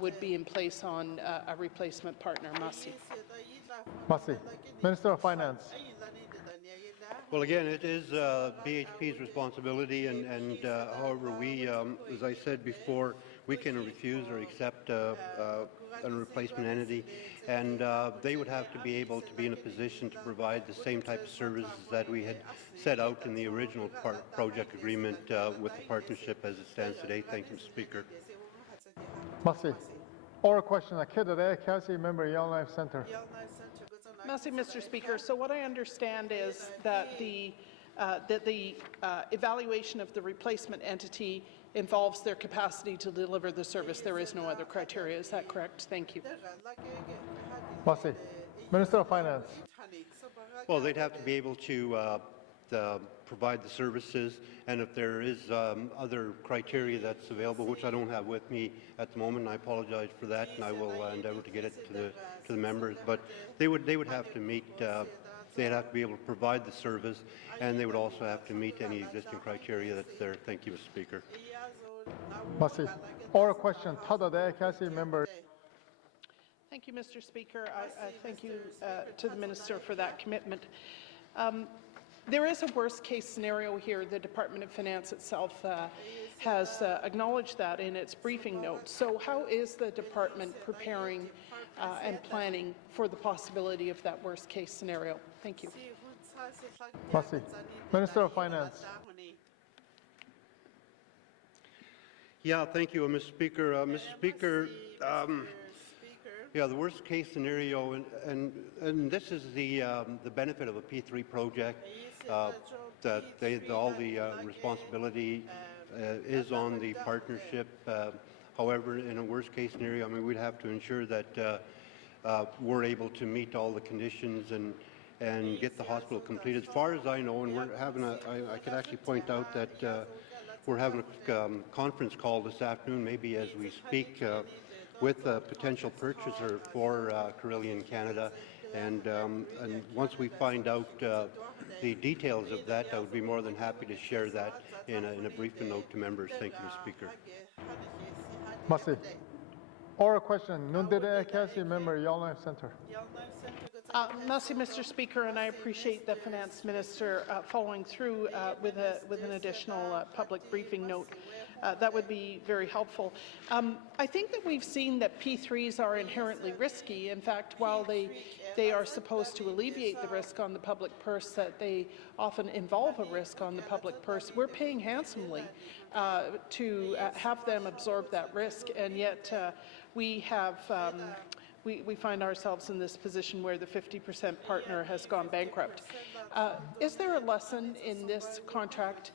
would be in place on a replacement partner. Masi. Masi. Minister of Finance. Well, again, it is BHP's responsibility, and however, we, as I said before, we can refuse or accept a replacement entity, and they would have to be able to be in a position to provide the same type of services that we had set out in the original project agreement with the partnership as it stands today. Thank you, Mr. Speaker. Masi. Oral question. Akeda Kasi member Yellowknife Center. Merci, Mr. Speaker. So what I understand is that the evaluation of the replacement entity involves their capacity to deliver the service. There is no other criteria. Is that correct? Thank you. Masi. Minister of Finance. Well, they'd have to be able to provide the services, and if there is other criteria that's available, which I don't have with me at the moment, and I apologize for that, and I will endeavour to get it to the members. But they would have to meet. They'd have to be able to provide the service, and they would also have to meet any existing criteria that's there. Thank you, Mr. Speaker. Masi. Oral question. Tada Kasi member. Thank you, Mr. Speaker. I thank you to the Minister for that commitment. There is a worst-case scenario here. The Department of Finance itself has acknowledged that in its briefing notes. So how is the department preparing and planning for the possibility of that worst-case scenario? Thank you. Masi. Minister of Finance. Yeah, thank you, Mr. Speaker. Mr. Speaker, yeah, the worst-case scenario, and this is the benefit of a P3 project, that all the responsibility is on the partnership. However, in a worst-case scenario, I mean, we'd have to ensure that we're able to meet all the conditions and get the hospital completed. As far as I know, and we're having I could actually point out that we're having a conference call this afternoon, maybe as we speak, with a potential purchaser for Carillion Canada, and once we find out the details of that, I would be more than happy to share that in a briefing note to members. Thank you, Mr. Speaker. Masi. Oral question. Nundere Kasi member Yellowknife Center. Merci, Mr. Speaker, and I appreciate the Finance Minister following through with an additional public briefing note. That would be very helpful. I think that we've seen that P3s are inherently risky. In fact, while they are supposed to alleviate the risk on the public purse, that they often involve a risk on the public purse. We're paying handsomely to have them absorb that risk, and yet we have we find ourselves in this position where the 50% partner has gone bankrupt. Is there a lesson in this contract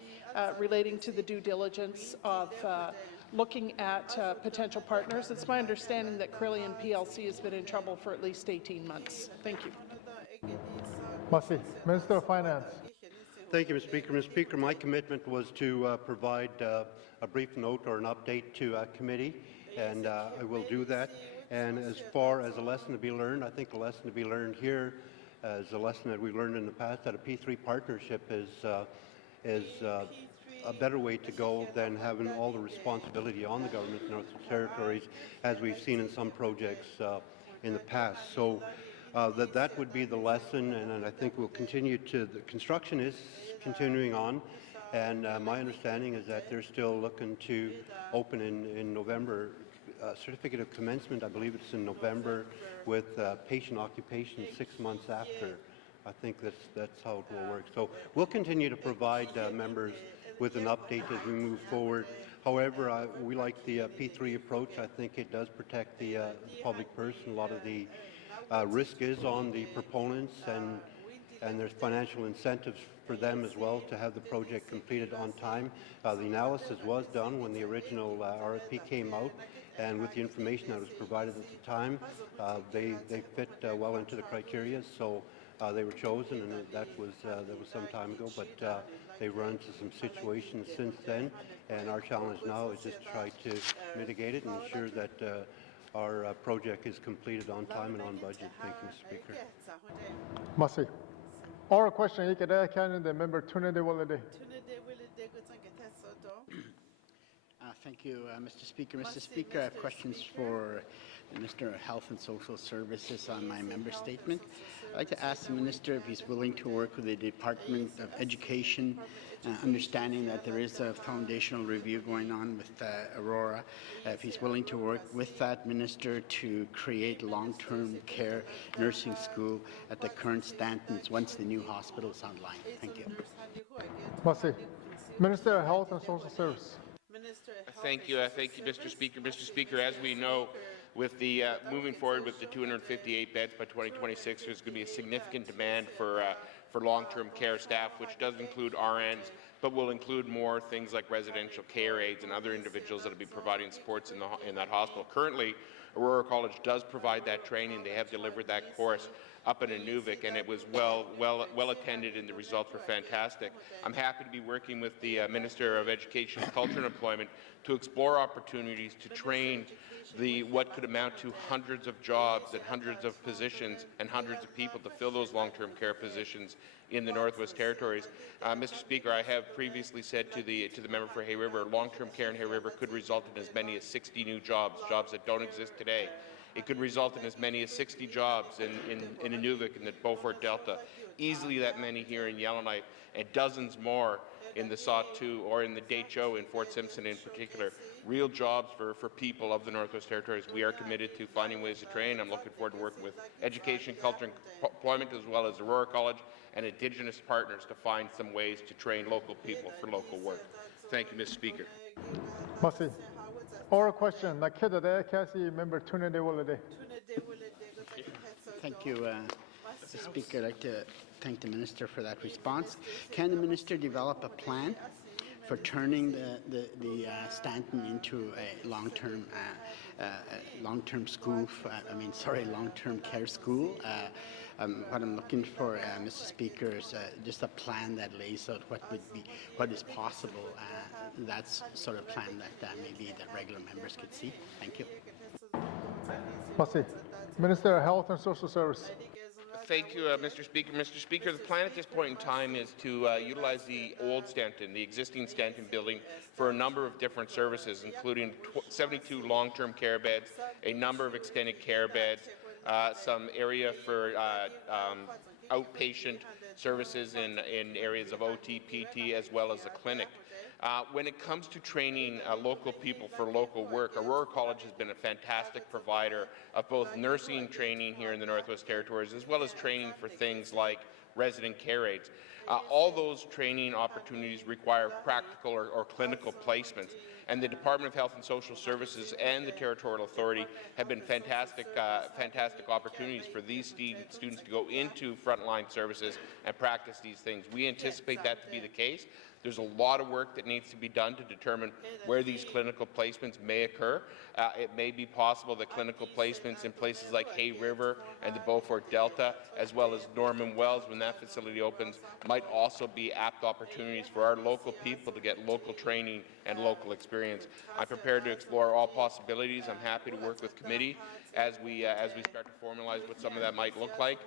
relating to the due diligence of looking at potential partners? It's my understanding that Carillion PLC has been in trouble for at least 18 months. Thank you. Masi. Minister of Finance. Thank you, Mr. Speaker. Mr. Speaker, my commitment was to provide a brief note or an update to committee, and I will do that. And as far as a lesson to be learned, I think the lesson to be learned here is a lesson that we've learned in the past, that a P3 partnership is a better way to go than having all the responsibility on the government of the Northwest Territories, as we've seen in some projects in the past. So that would be the lesson, and I think we'll continue to. The construction is continuing on, and my understanding is that they're still looking to open in November. Certificate of commencement, I believe it's in November, with patient occupation 6 months after. I think that's how it will work. So we'll continue to provide members with an update as we move forward. However, we like the P3 approach. I think it does protect the public purse, and a lot of the risk is on the proponents, and there's financial incentives for them as well to have the project completed on time. The analysis was done when the original RFP came out, and with the information that was provided at the time, they fit well into the criteria, so they were chosen, and that was some time ago, but they've run into some situations since then, and our challenge now is just to try to mitigate it and ensure that our project is completed on time and on budget. Thank you, Mr. Speaker. Masi. Oral question. Ikeda Canada member Tunde Willide. Thank you, Mr. Speaker. Mr. Speaker, I have questions for the Minister of Health and Social Services on my member statement. I'd like to ask the Minister if he's willing to work with the Department of Education, understanding that there is a foundational review going on with Aurora, if he's willing to work with that Minister to create long-term care nursing school at the current Stantons once the new hospital is online. Thank you. Merci. Minister of Health and Social Services. Thank you, Mr. Speaker. Mr. Speaker, as we know, with the moving forward with the 258 beds by 2026, there's going to be a significant demand for long-term care staff, which does include RNs, but will include more things like residential care aides and other individuals that will be providing supports in that hospital. Currently, Aurora College does provide that training. They have delivered that course up in Nunavut, and it was well attended, and the results were fantastic. I'm happy to be working with the Minister of Education, Culture and Employment to explore opportunities to train what could amount to hundreds of jobs and hundreds of positions and hundreds of people to fill those long-term care positions in the Northwest Territories. Mr. Speaker, I have previously said to the member for Hay River, long-term care in Hay River could result in as many as 60 new jobs that don't exist today. It could result in as many as 60 jobs in Nunavut and the Beaufort Delta, easily that many here in Yellowknife, and dozens more in the Sawtooth or in the Decho in Fort Simpson in particular. Real jobs for people of the Northwest Territories. We are committed to finding ways to train. I'm looking forward to working with Education, Culture and Employment as well as Aurora College and Indigenous partners to find some ways to train local people for local work. Thank you, Mr. Speaker. Merci. Oral question. Member Tunde. Thank you, Mr. Speaker. I'd like to thank the Minister for that response. Can the Minister develop a plan for turning the Stanton into a long-term long-term care school? What I'm looking for, Mr. Speaker, is just a plan that lays out what is possible. That's sort of plan that maybe the regular members could see. Thank you. Merci. Minister of Health and Social Services. Thank you, Mr. Speaker. Mr. Speaker, the plan at this point in time is to utilize the old Stanton, the existing Stanton building, for a number of different services, including 72 long-term care beds, a number of extended care beds, some area for outpatient services in areas of OT, PT, as well as a clinic. When it comes to training local people for local work, Aurora College has been a fantastic provider of both nursing training here in the Northwest Territories, as well as training for things like resident care aides. All those training opportunities require practical or clinical placements, and the Department of Health and Social Services and the Territorial Authority have been fantastic opportunities for these students to go into frontline services and practice these things. We anticipate that to be the case. There's a lot of work that needs to be done to determine where these clinical placements may occur. It may be possible that clinical placements in places like Hay River and the Beaufort Delta, as well as Norman Wells, when that facility opens, might also be apt opportunities for our local people to get local training and local experience. I'm prepared to explore all possibilities. I'm happy to work with committee as we start to formalize what some of that might look like.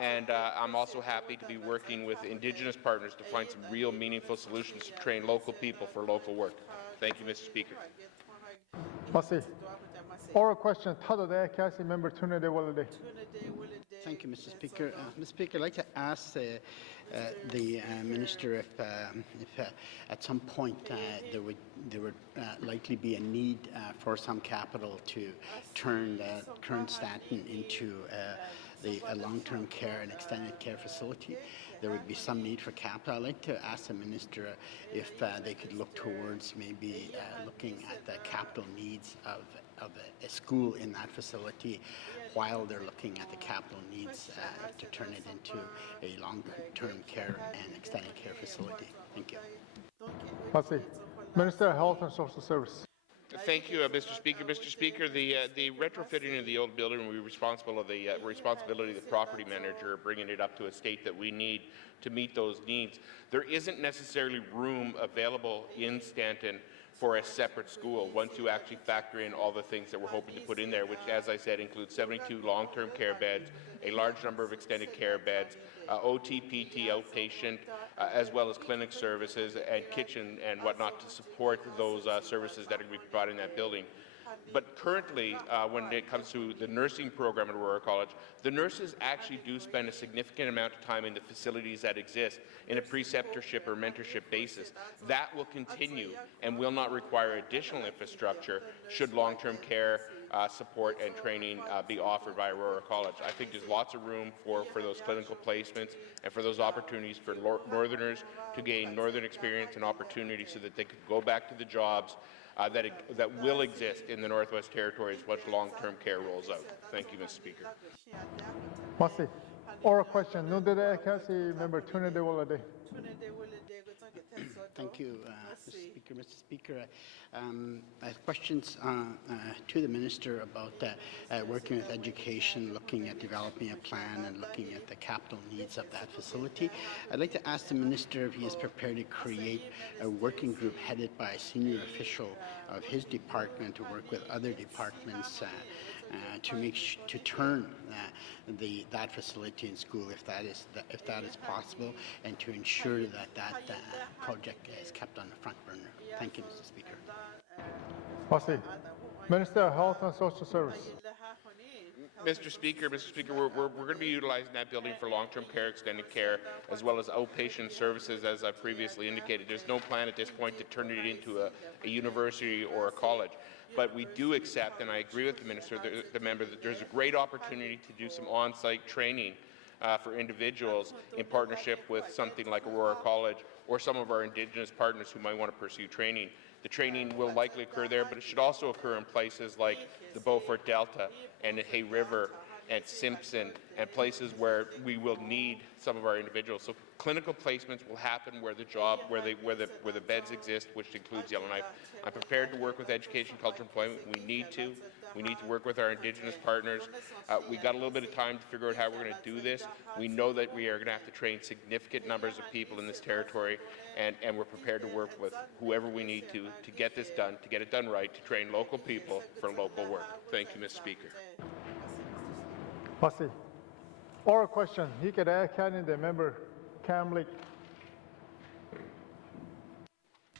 And I'm also happy to be working with Indigenous partners to find some real meaningful solutions to train local people for local work. Thank you, Mr. Speaker. Merci. Oral question. Member Tunde. Thank you, Mr. Speaker. Mr. Speaker, I'd like to ask the Minister if at some point there would likely be a need for some capital to turn the current Stanton into a long-term care and extended care facility. There would be some need for capital. I'd like to ask the Minister if they could look towards maybe looking at the capital needs of a school in that facility while they're looking at the capital needs to turn it into a long-term care and extended care facility. Thank you. Merci. Minister of Health and Social Services. Thank you, Mr. Speaker. Mr. Speaker, the retrofitting of the old building will be responsibility of the property manager, bringing it up to a state that we need to meet those needs. There isn't necessarily room available in Stanton for a separate school once you actually factor in all the things that we're hoping to put in there, which, as I said, includes 72 long-term care beds, a large number of extended care beds, OT, PT, outpatient, as well as clinic services and kitchen and whatnot to support those services that are going to be provided in that building. But currently, when it comes to the nursing program at Aurora College, the nurses actually do spend a significant amount of time in the facilities that exist in a preceptorship or mentorship basis. That will continue and will not require additional infrastructure should long-term care support and training be offered by Aurora College. I think there's lots of room for those clinical placements and for those opportunities for Northerners to gain Northern experience and opportunity so that they could go back to the jobs that will exist in the Northwest Territories once long-term care rolls out. Thank you, Mr. Speaker. Merci. Oral question. Member Tune de Wolade. Thank you, Mr. Speaker. I have questions to the Minister about working with education, looking at developing a plan and looking at the capital needs of that facility. I'd like to ask the Minister if he is prepared to create a working group headed by a senior official of his department to work with other departments to turn that facility in school if that is possible, and to ensure that project is kept on the front burner. Thank you, Mr. Speaker. Merci. Minister of Health and Social Service. Mr. Speaker, we're going to be utilizing that building for long-term care, extended care, as well as outpatient services, as I previously indicated. There's no plan at this point to turn it into a university or a college. But we do accept, and I agree with the Minister, the member, that there's a great opportunity to do some on-site training for individuals in partnership with something like Aurora College or some of our Indigenous partners who might want to pursue training. The training will likely occur there, but it should also occur in places like the Beaufort Delta and the Hay River and Simpson and places where we will need some of our individuals. So clinical placements will happen where the beds exist, which includes Yellowknife. I'm prepared to work with education, culture, employment. We need to work with our Indigenous partners. We got a little bit of time to figure out how we're going to do this. We know that we are going to have to train significant numbers of people in this territory, and we're prepared to work with whoever we need to get this done, to get it done right, to train local people for local work. Thank you, Mr. Speaker. Merci. Oral question. He could add the member Kamlik.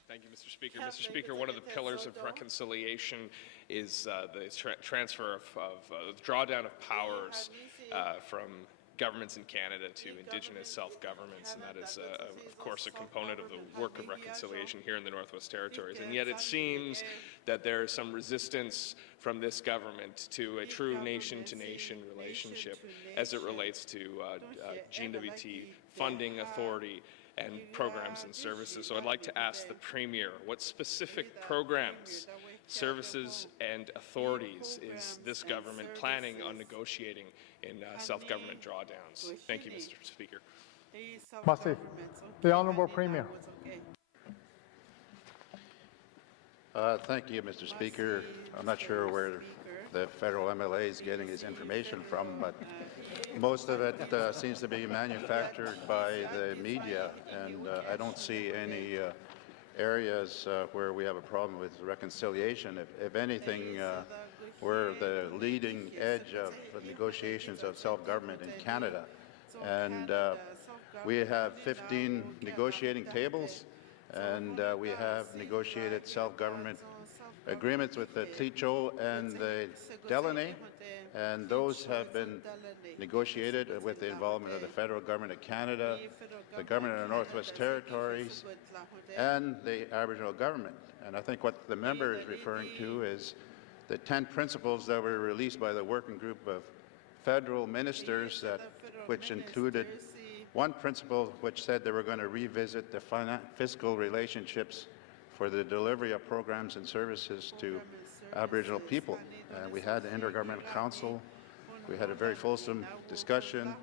Thank you, Mr. Speaker. Mr. Speaker, one of the pillars of reconciliation is the transfer of drawdown of powers from governments in Canada to Indigenous self-governments, and that is, of course, a component of the work of reconciliation here in the Northwest Territories. And yet it seems that there is some resistance from this government to a true nation-to-nation relationship as it relates to N.W.T funding authority and programs and services. So I'd like to ask the Premier, what specific programs, services, and authorities is this government planning on negotiating in self-government drawdowns? Thank you, Mr. Speaker. Merci. The Honourable Premier. Thank you, Mr. Speaker. I'm not sure where the federal MLA is getting his information from, but most of it seems to be manufactured by the media, and I don't see any areas where we have a problem with reconciliation. If anything, we're the leading edge of the negotiations of self-government in Canada, and we have 15 negotiating tables, and we have negotiated self-government agreements with the Tlicho and the Delaunay, and those have been negotiated with the involvement of the federal government of Canada, the government of the Northwest Territories, and the Aboriginal government. And I think what the member is referring to is the 10 principles that were released by the working group of federal ministers, which included one principle which said they were going to revisit the fiscal relationships for the delivery of programs and services to Aboriginal people. We had an intergovernmental council. We had a very fulsome discussion.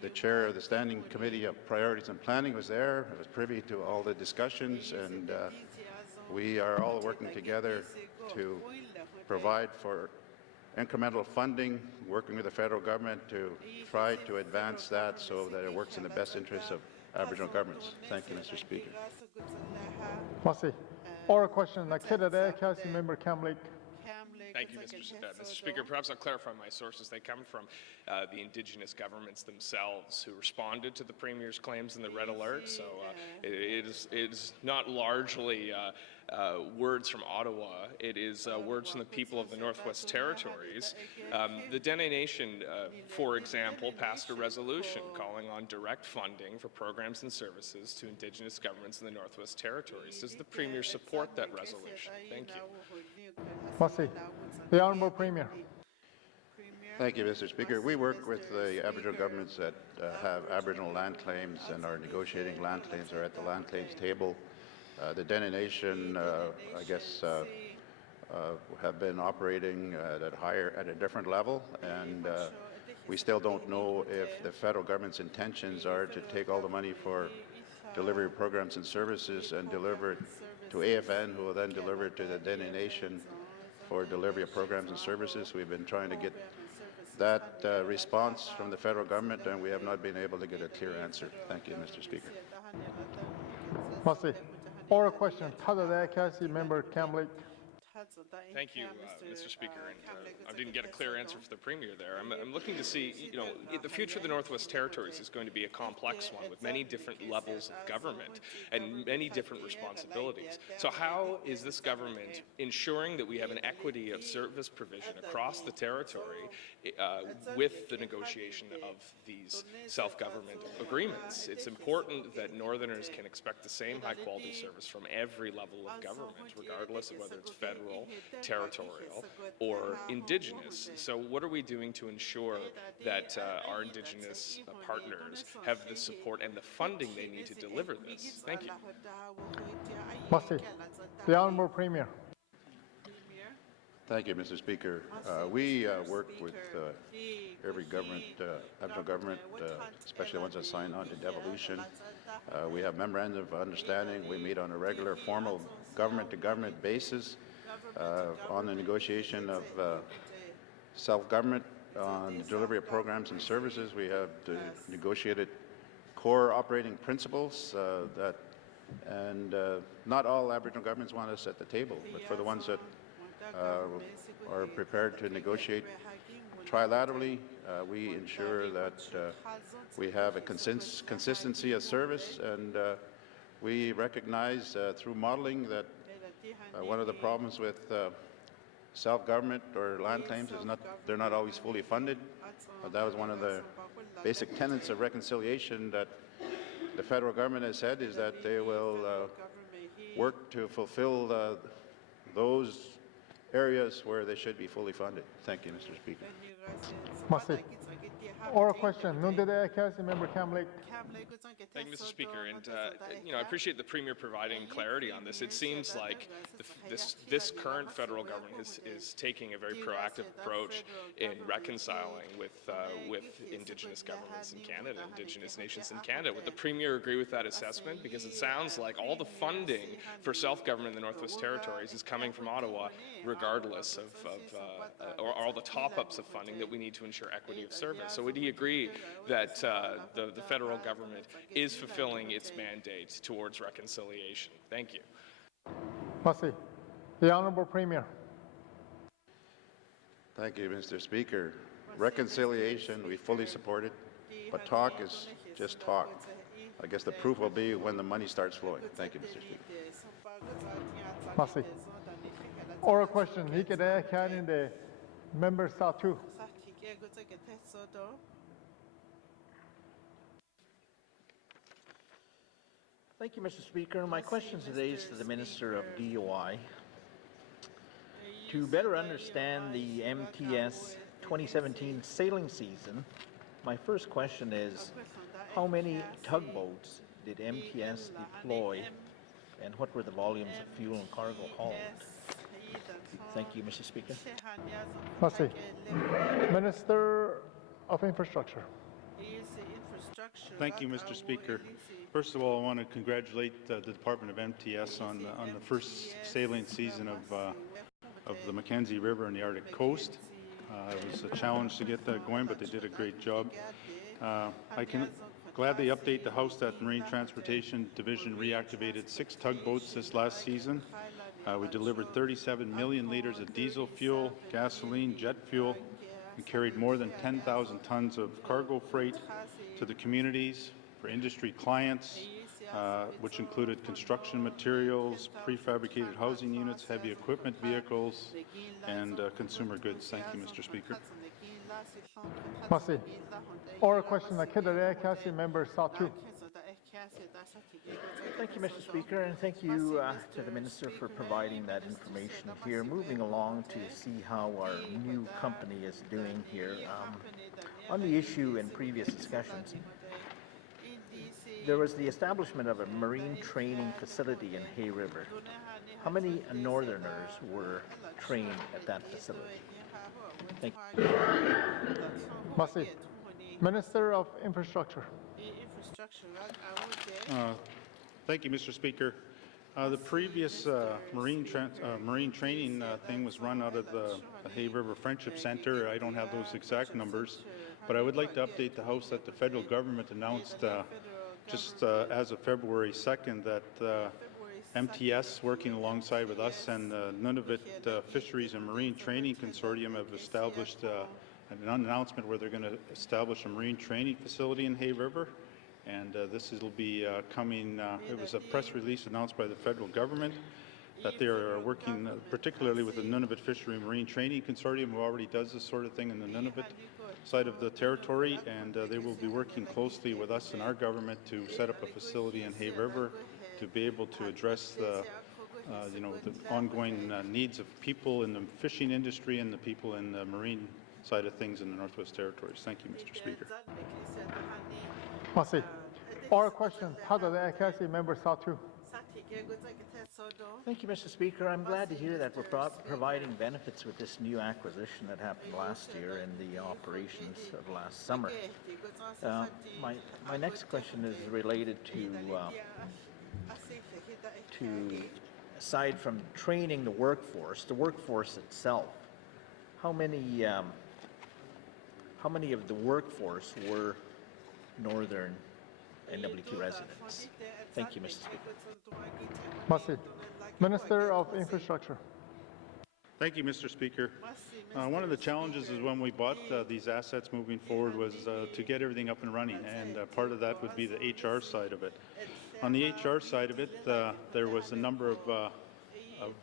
The chair of the Standing Committee of Priorities and Planning was there. I was privy to all the discussions, and we are all working together to provide for incremental funding, working with the federal government to try to advance that so that it works in the best interests of Aboriginal governments. Thank you, Mr. Speaker. Merci. Oral question, Nakeda Council Member Kamlik. Thank you, Mr. Speaker. Perhaps I'll clarify my sources. They come from the Indigenous governments themselves who responded to the Premier's claims in the Red Alert. So it is not largely words from Ottawa. It is words from the people of the Northwest Territories. The Dene Nation, for example, passed a resolution calling on direct funding for programs and services to Indigenous governments in the Northwest Territories. Does the Premier support that resolution? Thank you. Merci. The Honourable Premier. Thank you, Mr. Speaker. We work with the Aboriginal governments that have Aboriginal land claims and are negotiating land claims or at the land claims table. The Dene Nation, I guess, have been operating at a different level, and we still don't know if the federal government's intentions are to take all the money for delivery of programs and services and deliver it to AFN, who will then deliver it to the Dene Nation for delivery of programs and services. We've been trying to get that response from the federal government, and we have not been able to get a clear answer. Thank you, Mr. Speaker. Merci. Oral question, Tada Council Member Kamlik. Thank you, Mr. Speaker. And I didn't get a clear answer for the Premier there. I'm looking to see, the future of the Northwest Territories is going to be a complex one with many different levels of government and many different responsibilities. So how is this government ensuring that we have an equity of service provision across the territory with the negotiation of these self-government agreements? It's important that Northerners can expect the same high-quality service from every level of government, regardless of whether it's federal, territorial, or Indigenous. So what are we doing to ensure that our Indigenous partners have the support and the funding they need to deliver this? Thank you. Merci. The Honourable Premier. Thank you, Mr. Speaker. We work with every government, Aboriginal government, especially the ones that sign on to devolution. We have memorandum of understanding. We meet on a regular, formal government-to-government basis on the negotiation of self-government, on the delivery of programs and services. We have negotiated core operating principles and not all Aboriginal governments want us at the table, but for the ones that are prepared to negotiate trilaterally, we ensure that we have a consistency of service, and we recognize through modeling that one of the problems with self-government or land claims is they're not always fully funded. That was one of the basic tenets of reconciliation that the federal government has said, is that they will work to fulfill those areas where they should be fully funded. Thank you, Mr. Speaker. Merci. Oral question, Nundere Council Member Kamlik. Thank you, Mr. Speaker. And, I appreciate the Premier providing clarity on this. It seems like this current federal government is taking a very proactive approach in reconciling with Indigenous governments in Canada, Indigenous nations in Canada. Would the Premier agree with that assessment? Because it sounds like all the funding for self-government in the Northwest Territories is coming from Ottawa, regardless or all the top-ups of funding that we need to ensure equity of service. So would he agree that the federal government is fulfilling its mandate towards reconciliation? Thank you. Merci. The Honourable Premier. Thank you, Mr. Speaker. Reconciliation, we fully support it, but talk is just talk. I guess the proof will be when the money starts flowing. Thank you, Mr. Speaker. Merci. Oral question, Nikede Kanin, the member Satu. Thank you, Mr. Speaker. My question today is to the Minister of DOI. To better understand the MTS 2017 sailing season, my first question is, how many tugboats did MTS deploy, and what were the volumes of fuel and cargo hauled? Thank you, Mr. Speaker. Merci. Minister of Infrastructure. Thank you, Mr. Speaker. First of all, I want to congratulate the Department of MTS on the first sailing season of the Mackenzie River and the Arctic coast. It was a challenge to get that going, but they did a great job. I can Gladly update the House that Marine Transportation Division reactivated 6 tugboats this last season. We delivered 37 million liters of diesel fuel, gasoline, jet fuel, and carried more than 10,000 tons of cargo freight to the communities for industry clients, which included construction materials, prefabricated housing units, heavy equipment vehicles, and consumer goods. Thank you, Mr. Speaker. Merci. Oral question, Kidare Cassie, member Satu. Thank you, Mr. Speaker, and thank you to the Minister for providing that information here. Moving along to see how our new company is doing here. On the issue in previous discussions, there was the establishment of a marine training facility in Hay River. How many Northerners were trained at that facility? Thank you. Merci. Minister of Infrastructure. Thank you, Mr. Speaker. The previous marine training thing was run out of the Hay River Friendship Centre. I don't have those exact numbers, but I would like to update the House that the federal government announced just as of February 2nd that MTS, working alongside with us and the N.W.T Fisheries and Marine Training Consortium, have established an announcement where they're going to establish a marine training facility in Hay River. And this will be coming, it was a press release announced by the federal government that they are working particularly with the N.W.T Fishery and Marine Training Consortium, who already does this sort of thing in the N.W.T side of the territory, and they will be working closely with us and our government to set up a facility in Hay River to be able to address the ongoing needs of people in the fishing industry and the people in the marine side of things in the Northwest Territories. Thank you, Mr. Speaker. Merci. Oral question, Hadada Cassie, member Satu. Thank you, Mr. Speaker. I'm glad to hear that we're providing benefits with this new acquisition that happened last year in the operations of last summer. My next question is related to aside from training the workforce itself. How many of the workforce were Northern N.W.T residents? Thank you, Mr. Speaker. Merci. Minister of Infrastructure. Thank you, Mr. Speaker. One of the challenges is when we bought these assets moving forward was to get everything up and running, and part of that would be the HR side of it. On the HR side of it, there was a number of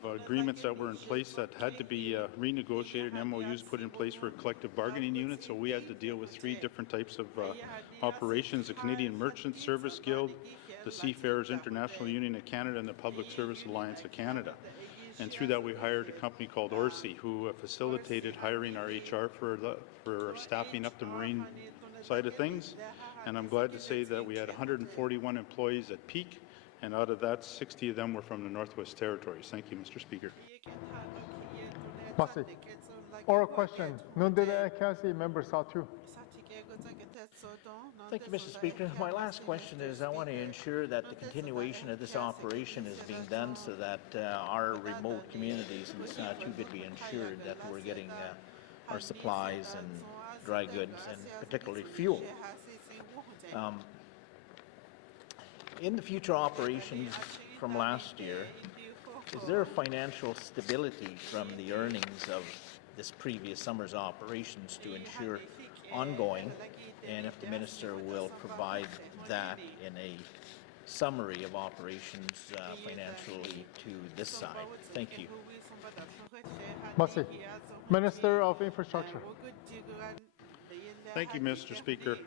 agreements that were in place that had to be renegotiated and MOUs put in place for a collective bargaining unit, so we had to deal with 3 different types of operations: the Canadian Merchant Service Guild, the Seafarers International Union of Canada, and the Public Service Alliance of Canada. And through that we hired a company called Orsi, who facilitated hiring our HR for staffing up the marine side of things. And I'm glad to say that we had 141 employees at peak, and out of that, 60 of them were from the Northwest Territories. Thank you, Mr. Speaker. Merci. Oral question, Nundida Cassie, member Satu. Thank you, Mr. Speaker. My last question is I want to ensure that the continuation of this operation is being done so that our remote communities in the Satu could be ensured that we're getting our supplies and dry goods and particularly fuel. In the future operations from last year, is there financial stability from the earnings of this previous summer's operations to ensure ongoing, and if the Minister will provide that in a summary of operations financially to this side? Thank you. Merci. Minister of Infrastructure. Thank you, Mr. Speaker.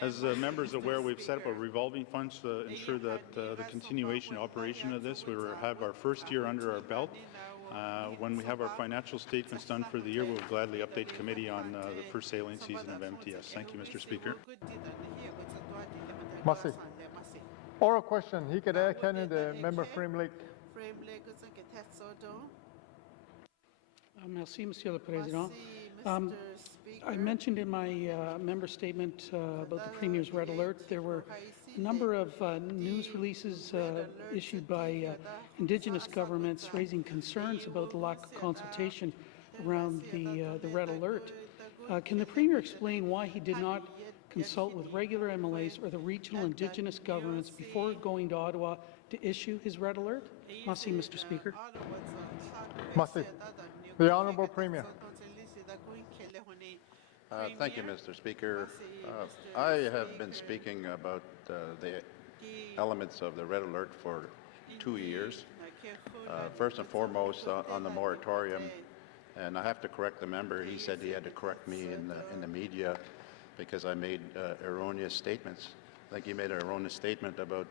As members are aware, we've set up a revolving fund to ensure that the continuation operation of this, we have our first year under our belt. When we have our financial statements done for the year, we'll gladly update committee on the first sailing season of MTS. Thank you, Mr. Speaker. Merci. Oral question, Hikada Canada, member Frame Lake. Merci, Monsieur le Président. I mentioned in my member statement about the Premier's Red Alert, there were a number of news releases issued by Indigenous governments raising concerns about the lack of consultation around the Red Alert. Can the Premier explain why he did not consult with regular MLAs or the regional Indigenous governments before going to Ottawa to issue his red alert? Merci, Mr. Speaker. Merci. The Honourable Premier. Thank you, Mr. Speaker. I have been speaking about the elements of the red alert for 2 years. First and foremost on the moratorium, and I have to correct the member. He said he had to correct me in the media because I made erroneous statements. I think he made an erroneous statement about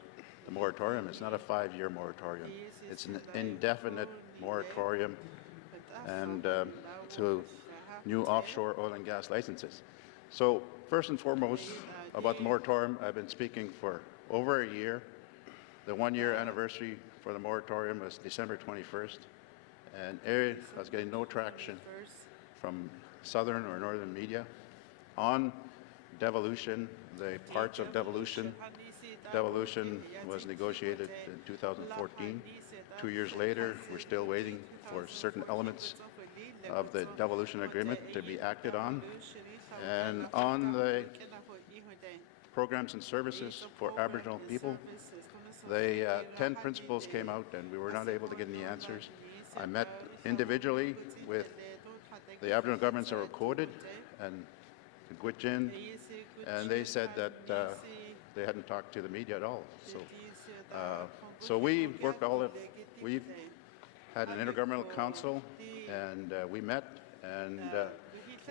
the moratorium. It's not a 5-year moratorium. It's an indefinite moratorium and to new offshore oil and gas licenses. So first and foremost about the moratorium, I've been speaking for over a year. The 1-year anniversary for the moratorium was December 21st, and I was getting no traction from southern or northern media on devolution, the parts of devolution. Devolution was negotiated in 2014. 2 years later, we're still waiting for certain elements of the devolution agreement to be acted on. And on the programs and services for Aboriginal people, the 10 principles came out and we were not able to get any answers. I met individually with the Aboriginal governments that were quoted and Gwich'in, and they said that they hadn't talked to the media at all. So we worked we've had an intergovernmental council, and we met, and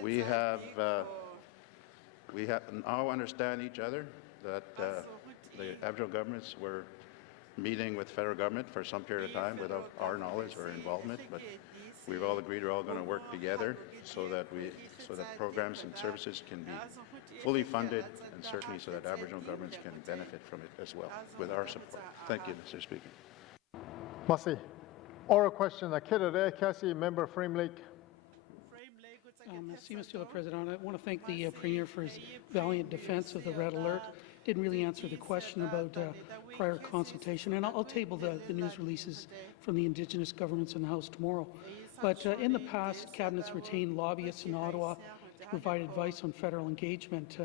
we now understand each other that the Aboriginal governments were meeting with federal government for some period of time without our knowledge or involvement, but we've all agreed we're all going to work together so that programs and services can be fully funded, and certainly so that Aboriginal governments can benefit from it as well with our support. Thank you, Mr. Speaker. Merci. Oral question, Akira Cassie, member Frame Lake. Merci, Mr. President. I want to thank the Premier for his valiant defense of the red alert. Didn't really answer the question about prior consultation, and I'll table the news releases from the Indigenous governments in the House tomorrow. But in the past, Cabinet's retained lobbyists in Ottawa to provide advice on federal engagement.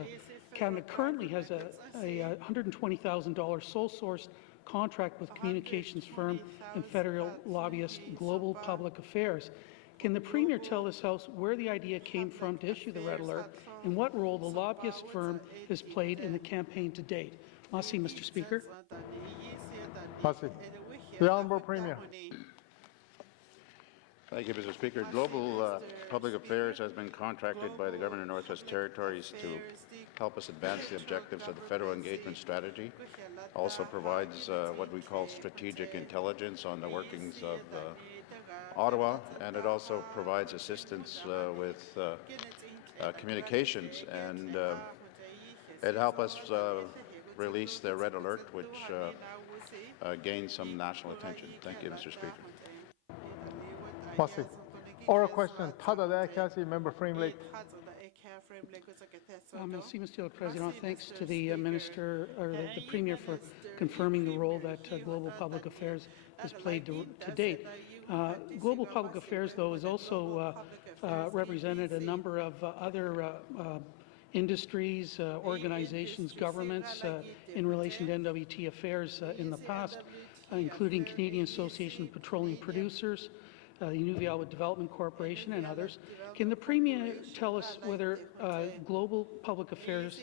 Cabinet currently has a $120,000 sole-sourced contract with communications firm and federal lobbyist Global Public Affairs. Can the Premier tell this House where the idea came from to issue the red alert and what role the lobbyist firm has played in the campaign to date? Merci, Mr. Speaker. Merci. The Honourable Premier. Thank you, Mr. Speaker. Global Public Affairs has been contracted by the Government of Northwest Territories to help us advance the objectives of the federal engagement strategy. Also provides what we call strategic intelligence on the workings of Ottawa, and it also provides assistance with communications, and it helped us release the red alert, which gained some national attention. Thank you, Mr. Speaker. Merci. Oral question, Tada Cassie, member Frame Lake. Merci, Mr. President. Thanks to the Minister, or the Premier, for confirming the role that Global Public Affairs has played to date. Global Public Affairs, though, has also represented a number of other industries, organizations, governments in relation to N.W.T affairs in the past, including Canadian Association of Petroleum Producers, the Nunavut Development Corporation, and others. Can the Premier tell us whether Global Public Affairs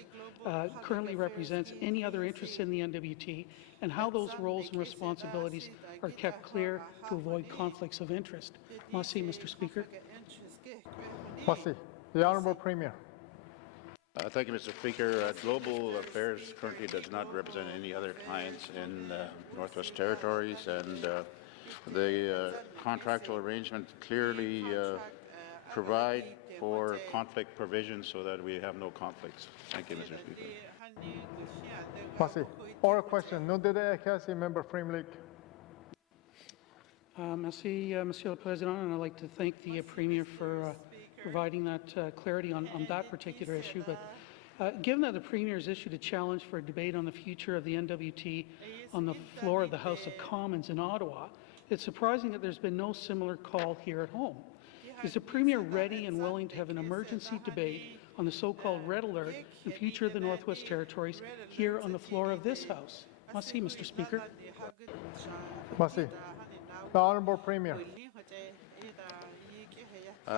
currently represents any other interests in the N.W.T, and how those roles and responsibilities are kept clear to avoid conflicts of interest? Merci, Mr. Speaker. Merci. The Honourable Premier. Thank you, Mr. Speaker. Global Affairs currently does not represent any other clients in Northwest Territories, and the contractual arrangement clearly provide for conflict provisions so that we have no conflicts. Thank you, Mr. Speaker. Merci. Oral question, Nundere Cassie, member Frame Lake. Merci, Monsieur le Président, and I'd like to thank the Premier for providing that clarity on that particular issue. But given that the Premier has issued a challenge for a debate on the future of the N.W.T on the floor of the House of Commons in Ottawa, it's surprising that there's been no similar call here at home. Is the Premier ready and willing to have an emergency debate on the so-called red alert and future of the Northwest Territories here on the floor of this House. Merci, Mr. Speaker. Merci. The Honourable Premier.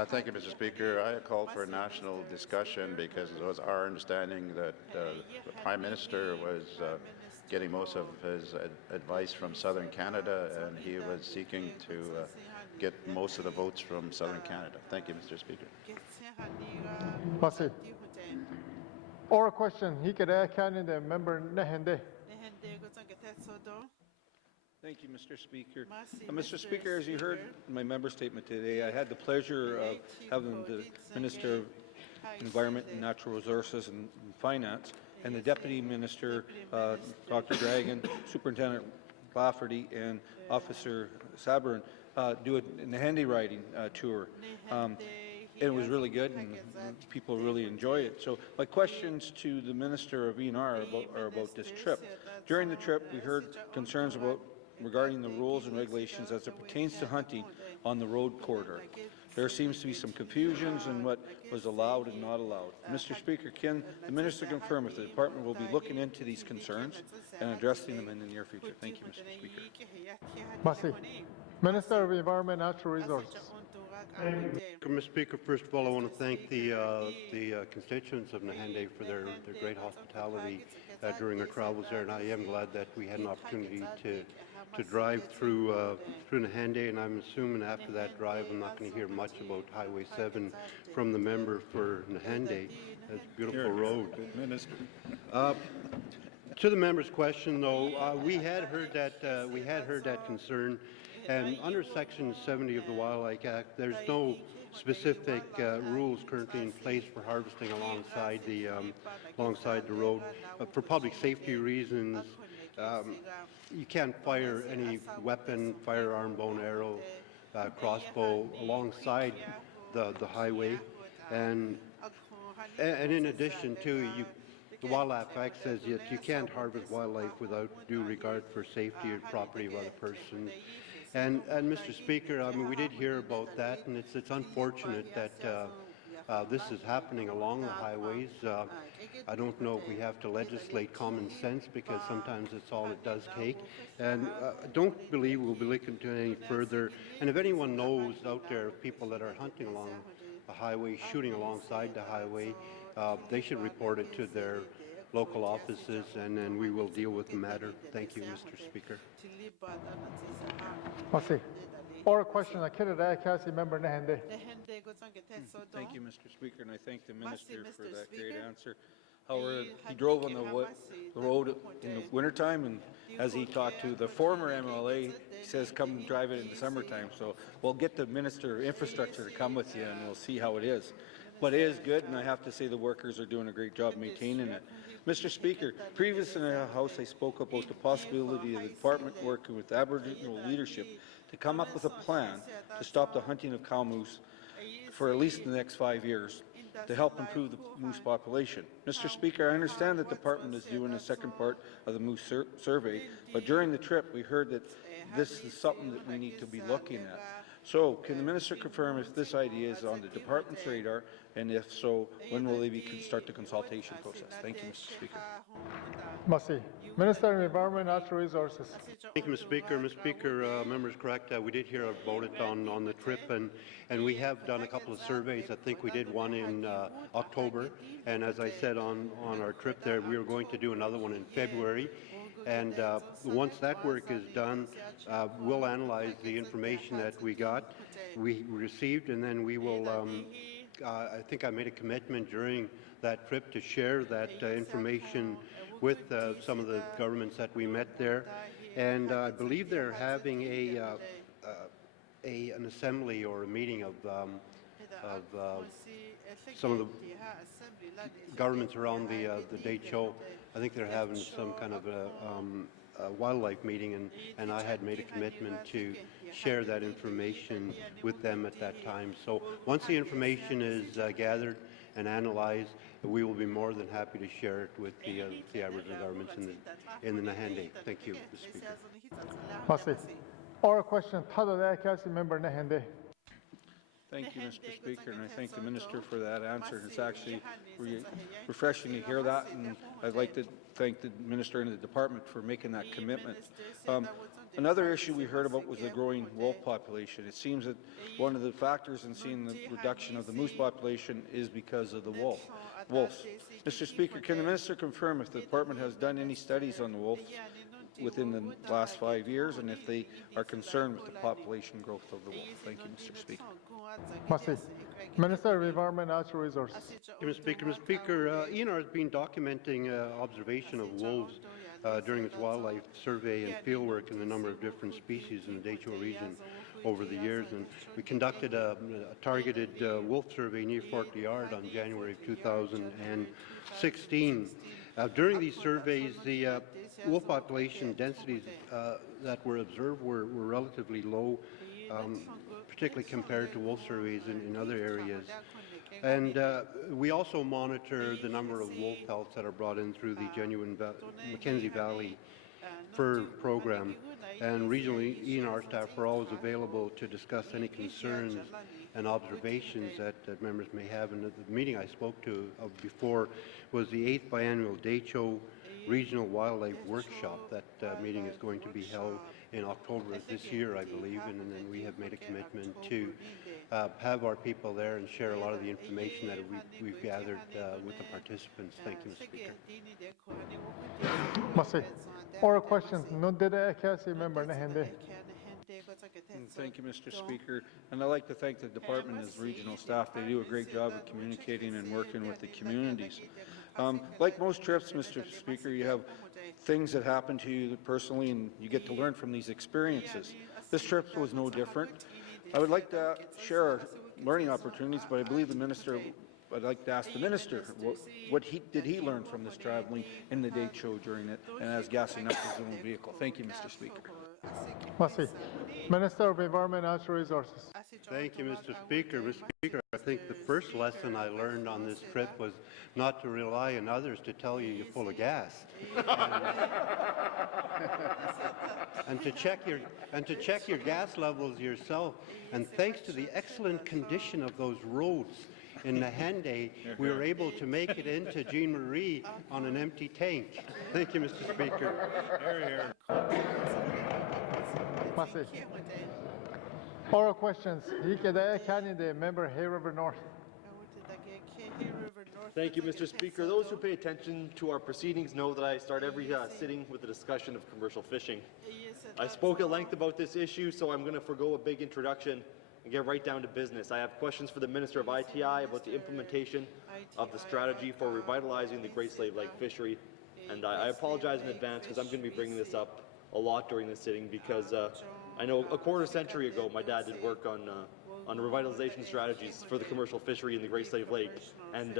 Thank you, Mr. Speaker. I called for a national discussion because it was our understanding that the Prime Minister was getting most of his advice from Southern Canada, and he was seeking to get most of the votes from Southern Canada. Thank you, Mr. Speaker. Merci. Oral question. Hikere Canada member Nehende. Thank you, Mr. Speaker. Mr. Speaker, as you heard in my member statement today, I had the pleasure of having the Minister of Environment and Natural Resources and Finance and the Deputy Minister, Dr. Dragon, Superintendent Lafferty, and Officer Sabrin do a handy riding tour. It was really good, and people really enjoy it. So my questions to the Minister of ENR are about this trip. During the trip, we heard concerns regarding the rules and regulations as it pertains to hunting on the road corridor. There seems to be some confusions in what was allowed and not allowed. Mr. Speaker, can the Minister confirm if the Department will be looking into these concerns and addressing them in the near future? Thank you, Mr. Speaker. Merci. Minister of Environment and Natural Resources. Mr. Speaker, first of all, I want to thank the constituents of Nahende for their great hospitality during our travels there, and I am glad that we had an opportunity to drive through Nahende, and I'm assuming after that drive I'm not going to hear much about Highway 7 from the member for Nahende. That's a beautiful road. Minister. To the member's question, though, we had heard that concern, and under Section 70 of the Wildlife Act, there's no specific rules currently in place for harvesting alongside the road. For public safety reasons, you can't fire any weapon, firearm, bow and arrow, crossbow alongside the highway, and in addition to the Wildlife Act says that you can't harvest wildlife without due regard for safety or property of other persons. And Mr. Speaker, I mean, we did hear about that, and it's unfortunate that this is happening along the highways. I don't know if we have to legislate common sense, because sometimes it's all it does take. And I don't believe we'll be looking to any further. And if anyone knows out there of people that are hunting along the highway, shooting alongside the highway, they should report it to their local offices, and then we will deal with the matter. Thank you, Mr. Speaker. Merci. Oral question. Akira Kasi member Nehende. Thank you, Mr. Speaker, and I thank the Minister for that great answer. However, he drove on the road in the wintertime, and as he talked to the former MLA, he says come drive it in the summertime. So we'll get the Minister of Infrastructure to come with you, and we'll see how it is. But it is good, and I have to say the workers are doing a great job maintaining it. Mr. Speaker, previously in the House I spoke about the possibility of the Department working with Aboriginal leadership to come up with a plan to stop the hunting of cow moose for at least the next 5 years to help improve the moose population. Mr. Speaker, I understand that the Department is doing a second part of the moose survey, but during the trip we heard that this is something that we need to be looking at. So, can the Minister confirm if this idea is on the Department's radar, and if so, when will they start the consultation process? Thank you, Mr. Speaker. Merci. Minister of Environment and Natural Resources. Thank you, Mr. Speaker. Mr. Speaker, members correct. We did hear about it on the trip, and we have done a couple of surveys. I think we did one in October, and as I said on our trip there, we are going to do another one in February. And once that work is done, we'll analyze the information that we received, and then we will, I think I made a commitment during that trip to share that information with some of the governments that we met there. And I believe they're having an assembly or a meeting of some of the governments around the date show. I think they're having some kind of a wildlife meeting, and I had made a commitment to share that information with them at that time. So once the information is gathered and analyzed, we will be more than happy to share it with the Aboriginal governments in the Nahende. Thank you, Mr. Speaker. Merci. Oral question. Member Nehende. Thank you, Mr. Speaker, and I thank the Minister for that answer. It's actually refreshing to hear that, and I'd like to thank the Minister and the Department for making that commitment. Another issue we heard about was the growing wolf population. It seems that one of the factors in seeing the reduction of the moose population is because of the wolves. Mr. Speaker, can the Minister confirm if the Department has done any studies on the wolf within the last 5 years, and if they are concerned with the population growth of the wolf? Thank you, Mr. Speaker. Merci. Minister of Environment and Natural Resources. Mr. Speaker, ENR has been documenting observation of wolves during its wildlife survey and fieldwork in a number of different species in the Decho region over the years, and we conducted a targeted wolf survey near Fort Liard on January of 2016. During these surveys, the wolf population densities that were observed were relatively low, particularly compared to wolf surveys in other areas. And we also monitor the number of wolf pelts that are brought in through the genuine Mackenzie Valley Fur program. And regionally, ENR staff are always available to discuss any concerns and observations that members may have. And the meeting I spoke to before was the 8th biannual Decho Regional Wildlife Workshop. That meeting is going to be held in October of this year, I believe, and then we have made a commitment to have our people there and share a lot of the information that we've gathered with the participants. Thank you, Mr. Speaker. Merci. Oral questions. No dede ekasi member nehende. Thank you, Mr. Speaker. And I'd like to thank the Department and its regional staff. They do a great job of communicating and working with the communities. Like most trips, Mr. Speaker, you have things that happen to you personally, and you get to learn from these experiences. This trip was no different. I would like to share our learning opportunities, but I believe the Minister, I'd like to ask the Minister, what did he learn from this traveling in the Decho during it, and as gassing up his own vehicle? Thank you, Mr. Speaker. Merci. Minister of Environment and Natural Resources. Thank you, Mr. Speaker. Mr. Speaker, I think the first lesson I learned on this trip was not to rely on others to tell you you're full of gas, and to check your gas levels yourself. And thanks to the excellent condition of those roads in Nahende, we were able to make it into Jean Marie on an empty tank. Thank you, Mr. Speaker. Merci. Oral questions. Hikede Canada, member Hay River North. Thank you, Mr. Speaker. Those who pay attention to our proceedings know that I start every sitting with a discussion of commercial fishing. I spoke at length about this issue, so I'm going to forgo a big introduction and get right down to business. I have questions for the Minister of ITI about the implementation of the strategy for revitalizing the Great Slave Lake fishery. And I apologize in advance because I'm going to be bringing this up a lot during this sitting because I know a quarter century ago my dad did work on revitalization strategies for the commercial fishery in the Great Slave Lake, and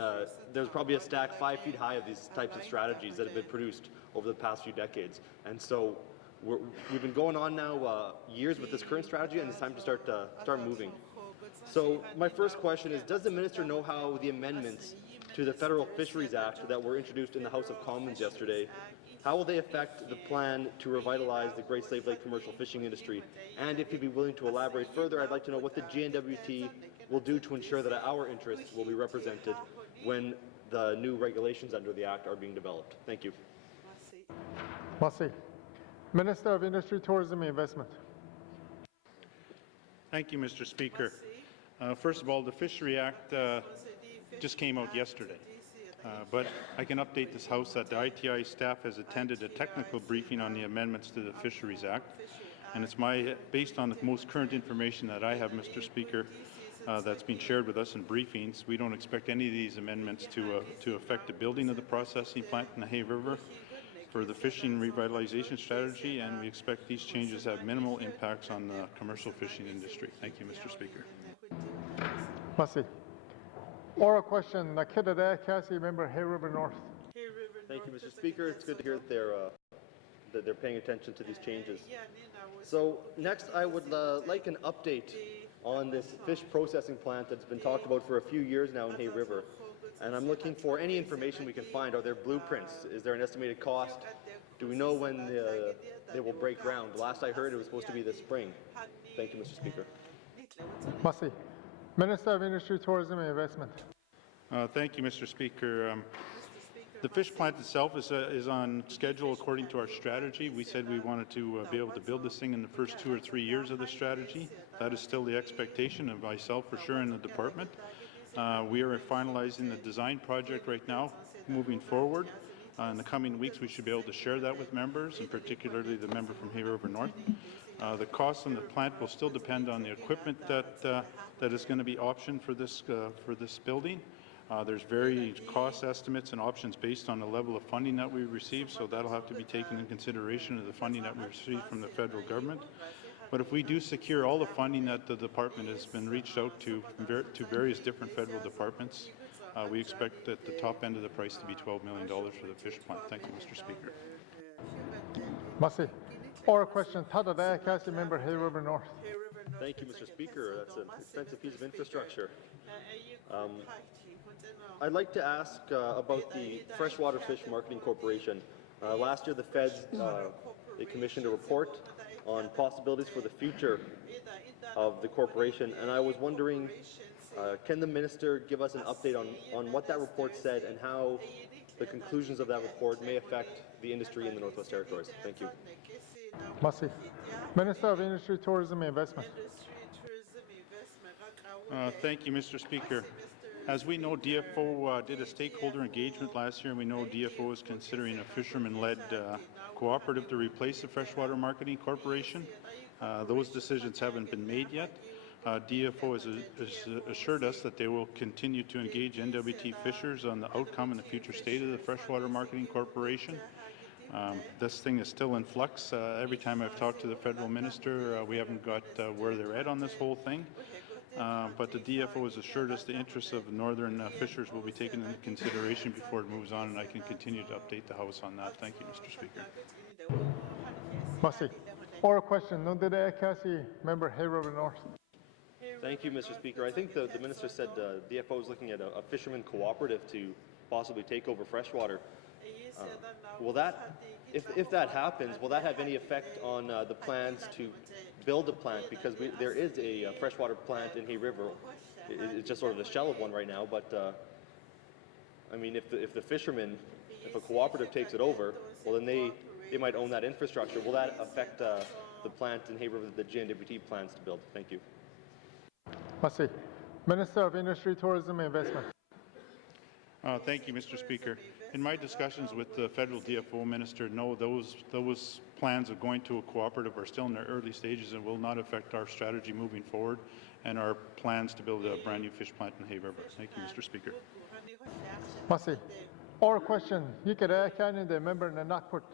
there's probably a stack 5 feet high of these types of strategies that have been produced over the past few decades. And so we've been going on now years with this current strategy, and it's time to start moving. So my first question is, does the Minister know how the amendments to the Federal Fisheries Act that were introduced in the House of Commons yesterday, how will they affect the plan to revitalize the Great Slave Lake commercial fishing industry? And if you'd be willing to elaborate further, I'd like to know what the N.W.T will do to ensure that our interests will be represented when the new regulations under the Act are being developed. Thank you. Merci. Minister of Industry, Tourism and Investment. Thank you, Mr. Speaker. First of all, the Fishery Act just came out yesterday. But I can update this House that the ITI staff has attended a technical briefing on the amendments to the Fisheries Act, and it's based on the most current information that I have, Mr. Speaker, that's been shared with us in briefings. We don't expect any of these amendments to affect the building of the processing plant in the Hay River for the fishing revitalization strategy, and we expect these changes to have minimal impacts on the commercial fishing industry. Thank you, Mr. Speaker. Merci. Oral question, Nakidade Cassie, member Hay River North. Thank you, Mr. Speaker. It's good to hear that they're paying attention to these changes. So next, I would like an update on this fish processing plant that's been talked about for a few years now in Hay River. And I'm looking for any information we can find. Are there blueprints? Is there an estimated cost? Do we know when they will break ground? Last I heard, it was supposed to be this spring. Thank you, Mr. Speaker. Merci. Minister of Industry, Tourism and Investment. Thank you, Mr. Speaker. The fish plant itself is on schedule according to our strategy. We said we wanted to be able to build this thing in the first 2 or 3 years of the strategy. That is still the expectation of myself for sure in the department. We are finalizing the design project right now, moving forward. In the coming weeks, we should be able to share that with members, and particularly the member from Hay River North. The cost on the plant will still depend on the equipment that is going to be optioned for this building. There's very cost estimates and options based on the level of funding that we receive, so that'll have to be taken in consideration of the funding that we receive from the federal government. But if we do secure all the funding that the department has been reached out to various different federal departments, we expect at the top end of the price to be $12 million for the fish plant. Thank you, Mr. Speaker. Masi. Or a question, Tada Dayakasi, member Hay River North. Thank you, Mr. Speaker. That's an expensive piece of infrastructure. I'd like to ask about the Freshwater Fish Marketing Corporation. Last year, the feds they commissioned a report on possibilities for the future of the corporation, and I was wondering, can the minister give us an update on what that report said and how the conclusions of that report may affect the industry in the Northwest Territories? Thank you. Masi. Minister of Industry, Tourism and Investment. Thank you, Mr. Speaker. As we know, DFO did a stakeholder engagement last year, and we know DFO is considering a fisherman-led cooperative to replace the Freshwater Marketing Corporation. Those decisions haven't been made yet. DFO has assured us that they will continue to engage N.W.T. fishers on the outcome and the future state of the Freshwater Marketing Corporation. This thing is still in flux. Every time I've talked to the federal minister, we haven't got where they're at on this whole thing. But the DFO has assured us the interests of northern fishers will be taken into consideration before it moves on, and I can continue to update the House on that. Thank you, Mr. Speaker. Masi. Or a question, Nunde Dayakasi, member Hay River North. Thank you, Mr. Speaker. I think the minister said DFO is looking at a fisherman cooperative to possibly take over freshwater. Will that, if that happens, will that have any effect on the plans to build a plant? Because there is a freshwater plant in Hay River. It's just sort of the shell of one right now. But I mean, if the fishermen, if a cooperative takes it over, well, then they might own that infrastructure. Will that affect the plant in Hay River that the N.W.T. plans to build? Thank you. Masi. Minister of Industry, Tourism and Investment. Thank you, Mr. Speaker. In my discussions with the federal DFO minister, no, those plans of going to a cooperative are still in their early stages and will not affect our strategy moving forward and our plans to build a brand new fish plant in Hay River. Thank you, Mr. Speaker. Masi. Or a question, Yikada Canyon, the member in the N.W.T.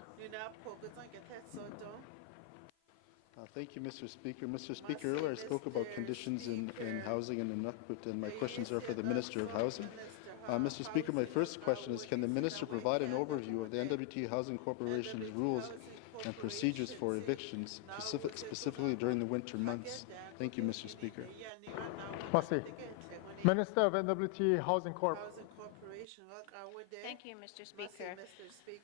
Thank you, Mr. Speaker. Mr. Speaker, earlier I spoke about conditions in housing in the N.W.T, and my questions are for the Minister of Housing. Mr. Speaker, my first question is, can the Minister provide an overview of the N.W.T. Housing Corporation's rules and procedures for evictions, specifically during the winter months? Thank you, Mr. Speaker. Masi. Minister of N.W.T. Housing Corp. Thank you, Mr. Speaker.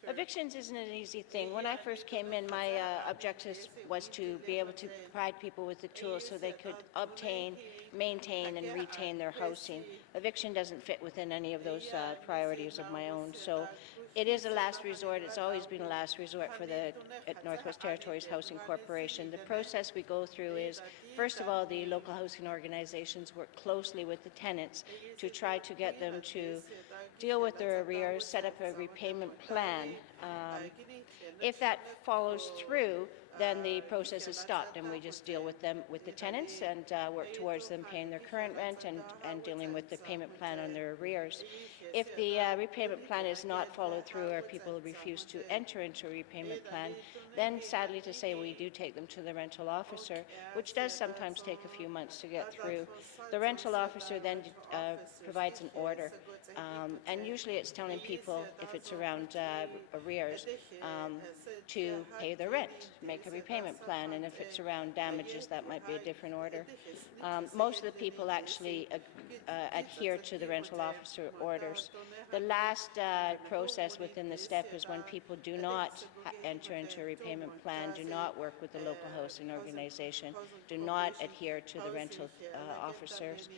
Evictions isn't an easy thing. When I first came in, my objective was to be able to provide people with the tools so they could obtain, maintain, and retain their housing. Eviction doesn't fit within any of those priorities of my own. So it is a last resort. It's always been a last resort for the Northwest Territories Housing Corporation. The process we go through is, first of all, the local housing organizations work closely with the tenants to try to get them to deal with their arrears, set up a repayment plan. If that follows through, then the process is stopped and we just deal with them, with the tenants, and work towards them paying their current rent and dealing with the payment plan on their arrears. If the repayment plan is not followed through or people refuse to enter into a repayment plan, then sadly to say we do take them to the rental officer, which does sometimes take a few months to get through. The rental officer then provides an order, and usually it's telling people, if it's around arrears, to pay their rent, make a repayment plan, and if it's around damages, that might be a different order. Most of the people actually adhere to the rental officer orders. The last process within the step is when people do not enter into a repayment payment plan, do not work with the local housing organization, do not adhere to the rental officers'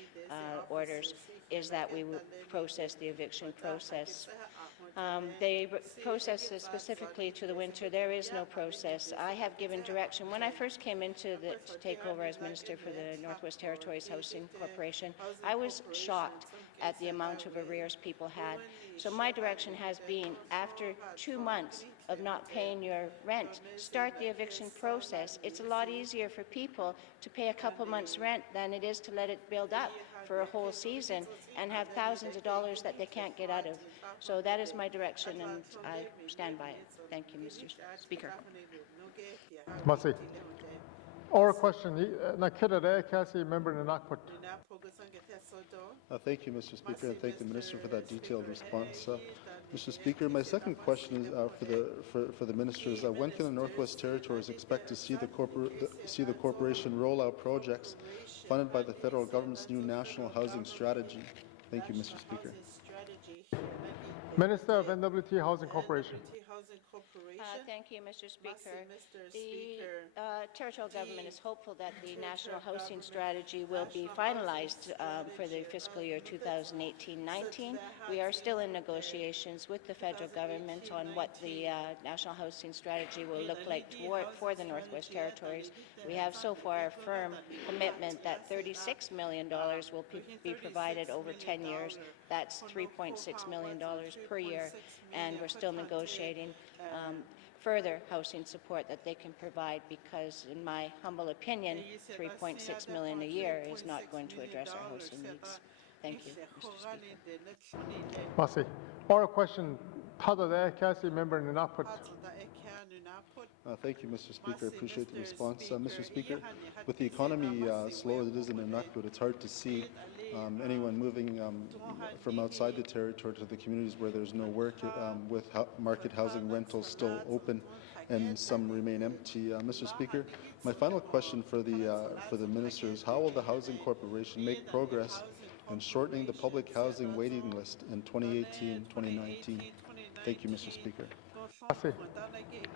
orders, is that we will process the eviction process. The process is specifically to the winter. There is no process. I have given direction. When I first came to take over as Minister for the Northwest Territories Housing Corporation, I was shocked at the amount of arrears people had. So my direction has been, after 2 months of not paying your rent, start the eviction process. It's a lot easier for people to pay a couple months' rent than it is to let it build up for a whole season and have thousands of dollars that they can't get out of. So that is my direction, and I stand by it. Thank you, Mr. Speaker. Masi. Or question, Nakira Kasi, member Nanakput. Thank you, Mr. Speaker, and thank the Minister for that detailed response. Mr. Speaker, my second question is for the Minister is when can the Northwest Territories expect to see the corporation roll out projects funded by the federal government's new national housing strategy? Thank you, Mr. Speaker. Minister of N.W.T. Housing Corporation. Thank you, Mr. Speaker. The territorial government is hopeful that the National Housing Strategy will be finalized for the fiscal year 2018-19. We are still in negotiations with the federal government on what the National Housing Strategy will look like for the Northwest Territories. We have so far a firm commitment that $36 million will be provided over 10 years. That's $3.6 million per year, and we're still negotiating further housing support that they can provide, because in my humble opinion, $3.6 million a year is not going to address our housing needs. Thank you, Mr. Speaker. Masi. Or question, Tada Kasi, member Nanakput. Thank you, Mr. Speaker. I appreciate the response. Mr. Speaker, with the economy slow as it is in N.W.T, it's hard to see anyone moving from outside the territory to the communities where there's no work, with market housing rentals still open and some remain empty. Mr. Speaker, my final question for the Minister is how will the Housing Corporation make progress in shortening the public housing waiting list in 2018-2019? Thank you, Mr. Speaker.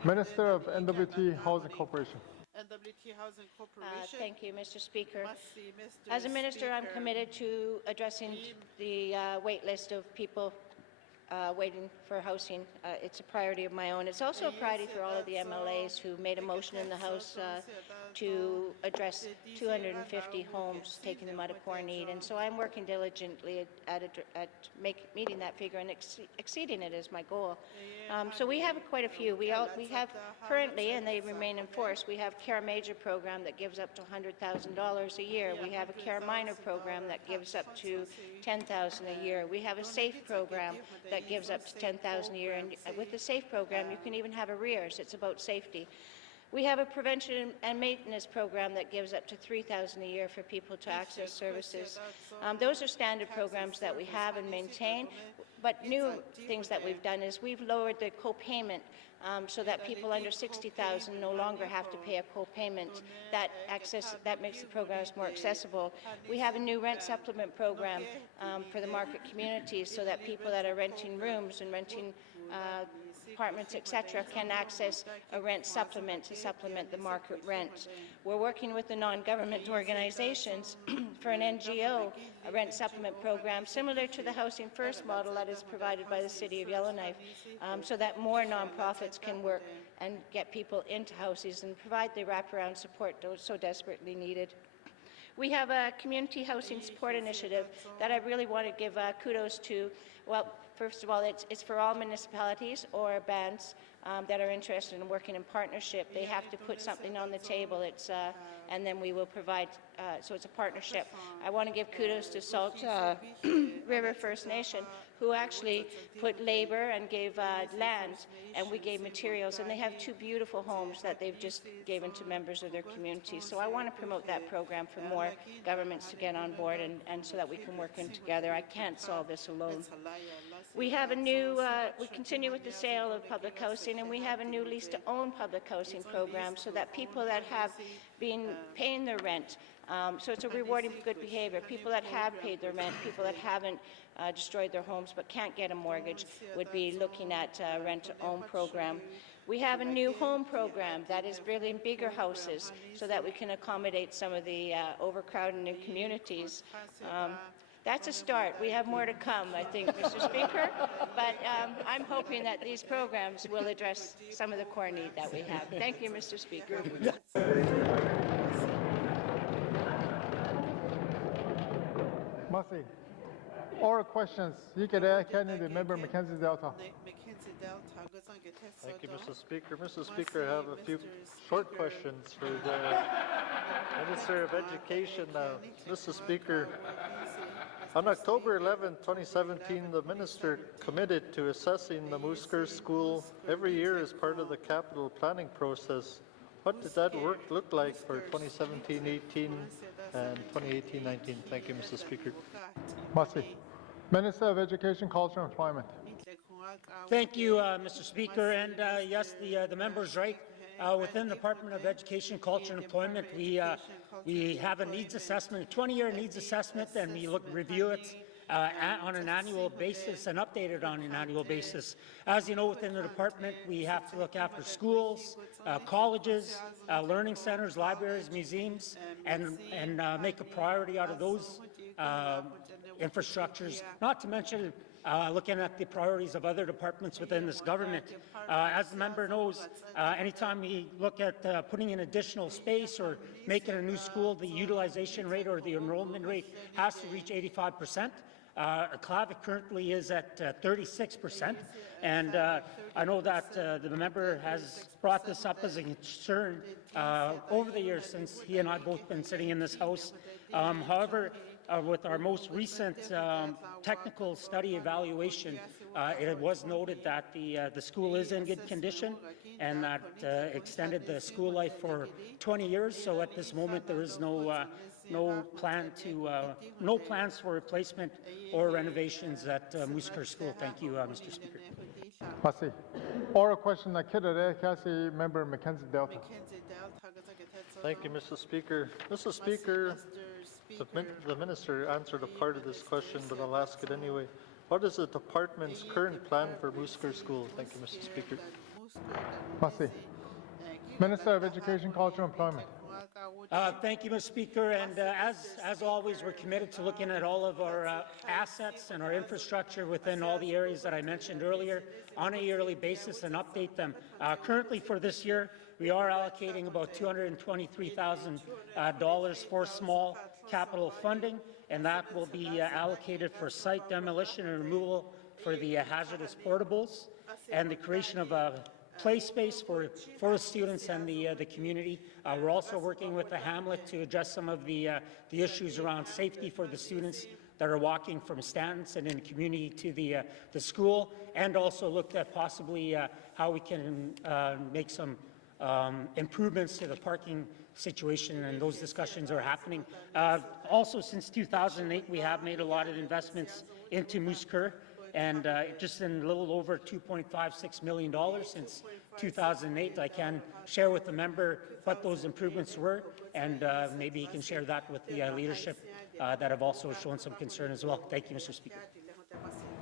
Minister of N.W.T. Housing Corporation. Thank you, Mr. Speaker. As a minister, I'm committed to addressing the wait list of people waiting for housing. It's a priority of my own. It's also a priority for all of the MLAs who made a motion in the House to address 250 homes, taking them out of poor need. And so I'm working diligently at meeting that figure, and exceeding it is my goal. So we have quite a few. We have currently, and they remain in force, we have Care Major program that gives up to $100,000 a year. We have a Care Minor program that gives up to $10,000 a year. We have a SAFE program that gives up to $10,000 a year. And with the SAFE program, you can even have arrears. It's about safety. We have a prevention and maintenance program that gives up to $3,000 a year for people to access services. Those are standard programs that we have and maintain. But new things that we've done is we've lowered the co-payment so that people under $60,000 no longer have to pay a co-payment. That makes the programs more accessible. We have a new rent supplement program for the market communities, so that people that are renting rooms and renting apartments, etc., can access a rent supplement to supplement the market rent. We're working with the non-government organizations for an NGO, a rent supplement program similar to the Housing First model that is provided by the City of Yellowknife, so that more nonprofits can work and get people into houses and provide the wraparound support so desperately needed. We have a community housing support initiative that I really want to give kudos to. Well, first of all, it's for all municipalities or bands that are interested in working in partnership. They have to put something on the table. And then we will provide, so it's a partnership. I want to give kudos to Salt River First Nation, who actually put labor and gave land, and we gave materials, and they have 2 beautiful homes that they've just given to members of their community. So I want to promote that program for more governments to get on board, and so that we can work in together. I can't solve this alone. We have a new, we continue with the sale of public housing, and we have a new lease-to-own public housing program, so that people that have been paying their rent, so it's a rewarding for good behavior. People that have paid their rent, people that haven't destroyed their homes but can't get a mortgage, would be looking at a rent-to-own program. We have a new home program that is building bigger houses so that we can accommodate some of the overcrowding in communities. That's a start. We have more to come, I think, Mr. Speaker, but I'm hoping that these programs will address some of the core need that we have. Thank you, Mr. Speaker. Mussey. Oral questions. Kennedy, member Mackenzie Delta. Thank you, Mr. Speaker. Mr. Speaker, I have a few short questions for the Minister of Education. Mr. Speaker, on October 11, 2017, the Minister committed to assessing the Moose Ker School every year as part of the capital planning process. What did that work look like for 2017-18 and 2018-19? Thank you, Mr. Speaker. Mussey. Minister of Education, Culture and Employment. Thank you, Mr. Speaker. And yes, the member's right. Within the Department of Education, Culture and Employment, we have a needs assessment, a 20-year needs assessment, and we review it on an annual basis and update it on an annual basis. As you know, within the department, we have to look after schools, colleges, learning centers, libraries, museums, and make a priority out of those infrastructures, not to mention looking at the priorities of other departments within this government. As the member knows, anytime we look at putting in additional space or making a new school, the utilization rate or the enrollment rate has to reach 85%. Klavik currently is at 36%, and I know that the member has brought this up as a concern over the years since he and I both been sitting in this House. However, with our most recent technical study evaluation, it was noted that the school is in good condition and that extended the school life for 20 years. So at this moment, there is no plans for replacement or renovations at Moose Ker School. Thank you, Mr. Speaker. Mussey. Oral question, Cassie, member Mackenzie Delta. Thank you, Mr. Speaker. Mr. Speaker, the Minister answered a part of this question, but I'll ask it anyway. What is the department's current plan for Moose Ker School? Thank you, Mr. Speaker. Mussey. Minister of Education, Culture and Employment. Thank you, Mr. Speaker. And as always, we're committed to looking at all of our assets and our infrastructure within all the areas that I mentioned earlier on a yearly basis and update them. Currently for this year, we are allocating about $223,000 for small capital funding, and that will be allocated for site demolition and removal for the hazardous portables and the creation of a play space for the students and the community. We're also working with the Hamlet to address some of the issues around safety for the students that are walking from Stanton's and in the community to the school, and also look at possibly how we can make some improvements to the parking situation, and those discussions are happening. Also, since 2008, we have made a lot of investments into Moose Ker, and just in a little over $2.56 million since 2008. I can share with the member what those improvements were, and maybe he can share that with the leadership that have also shown some concern as well. Thank you, Mr. Speaker.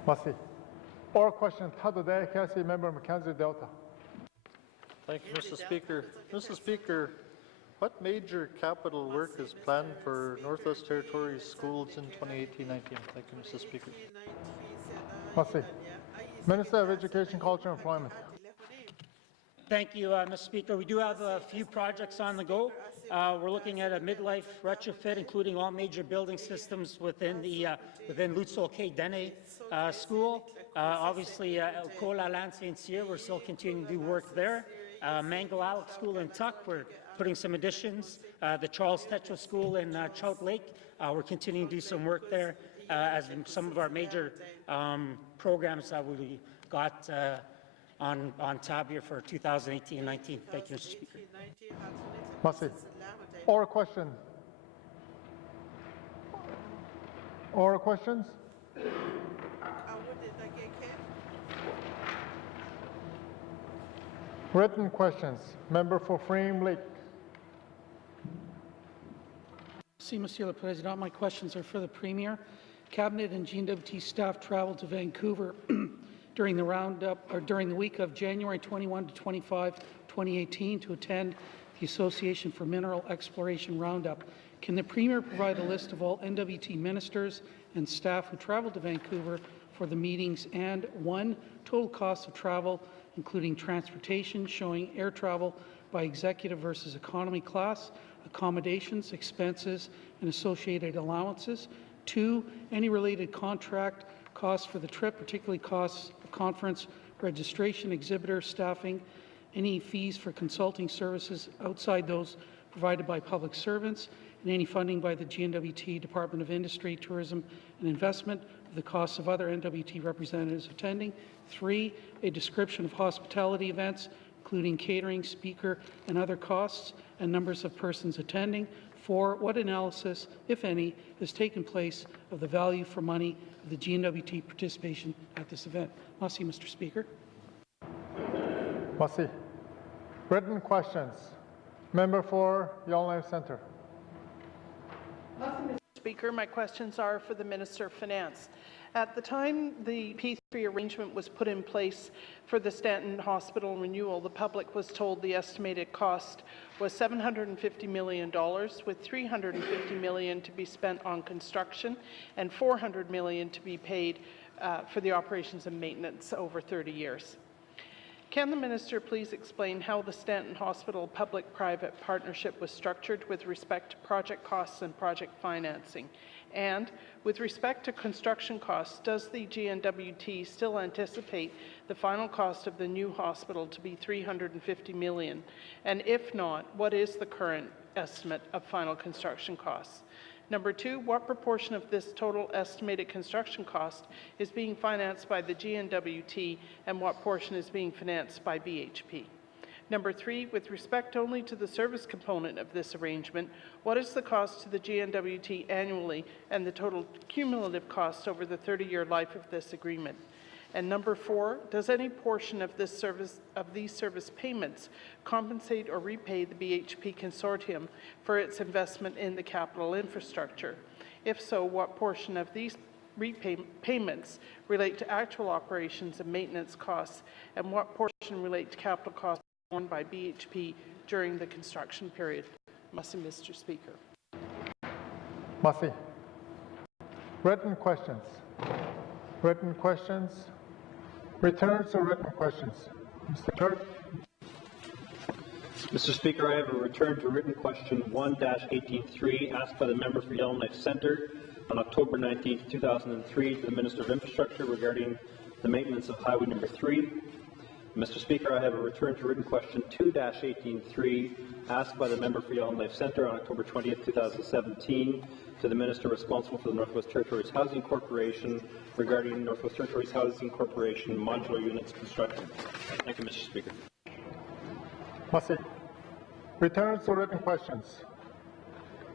Mussey. Oral question, Cassie, member Mackenzie Delta. Thank you, Mr. Speaker. Mr. Speaker, what major capital work is planned for Northwest Territories schools in 2018-19? Thank you, Mr. Speaker. Mussey. Minister of Education, Culture and Employment. Thank you, Mr. Speaker. We do have a few projects on the go. We're looking at a midlife retrofit, including all major building systems within Lutzel K. Dene School. Obviously, Kola Land St. Cyr, we're still continuing to do work there. Mango Alec School in Tuck, we're putting some additions. The Charles Tetra School in Trout Lake, we're continuing to do some work there, as in some of our major programs that we got on tab here for 2018-19. Thank you, Mr. Speaker. Mussey. Oral question. Oral questions? Written questions. Member for Frame Lake. Merci, Monsieur le Président. My questions are for the Premier. Cabinet and N.W.T staff traveled to Vancouver during the week of January 21 to 25, 2018 to attend the Association for Mineral Exploration Roundup. Can the Premier provide a list of all N.W.T ministers and staff who traveled to Vancouver for the meetings, and 1, total cost of travel, including transportation, showing air travel by executive versus economy class, accommodations, expenses, and associated allowances; 2, any related contract costs for the trip, particularly costs of conference, registration, exhibitor, staffing, any fees for consulting services outside those provided by public servants, and any funding by the N.W.T Department of Industry, Tourism and Investment of the costs of other N.W.T representatives attending; 3, a description of hospitality events, including catering, speaker, and other costs, and numbers of persons attending; 4, what analysis, if any, has taken place of the value for money of the N.W.T participation at this event? Merci, Mr. Speaker. Merci. Written questions. Member for Yellowknife Centre. Mr. Speaker, my questions are for the Minister of Finance. At the time the P3 arrangement was put in place for the Stanton Hospital renewal, the public was told the estimated cost was $750 million, with $350 million to be spent on construction and $400 million to be paid for the operations and maintenance over 30 years. Can the Minister please explain how the Stanton Hospital public-private partnership was structured with respect to project costs and project financing? And with respect to construction costs, does the N.W.T still anticipate the final cost of the new hospital to be $350 million? And if not, what is the current estimate of final construction costs? Number 2, what proportion of this total estimated construction cost is being financed by the N.W.T and what portion is being financed by BHP? Number 3, with respect only to the service component of this arrangement, what is the cost to the N.W.T annually and the total cumulative cost over the 30-year life of this agreement? And number 4, does any portion of these service payments compensate or repay the BHP consortium for its investment in the capital infrastructure? If so, what portion of these payments relate to actual operations and maintenance costs, and what portion relate to capital costs borne by BHP during the construction period? Merci, Mr. Speaker. Merci. Written questions. Written questions. Returns to written questions. Mr. Clerk. Mr. Speaker, I have a return to written question 1-18-3 asked by the member for Yellowknife Centre on October 19, 2003 to the Minister of Infrastructure regarding the maintenance of Highway number 3. Mr. Speaker, I have a return to written question 2-18-3 asked by the member for Yellowknife Centre on October 20, 2017 to the Minister responsible for the Northwest Territories Housing Corporation regarding Northwest Territories Housing Corporation modular units construction. Thank you, Mr. Speaker. Merci. Returns to written questions.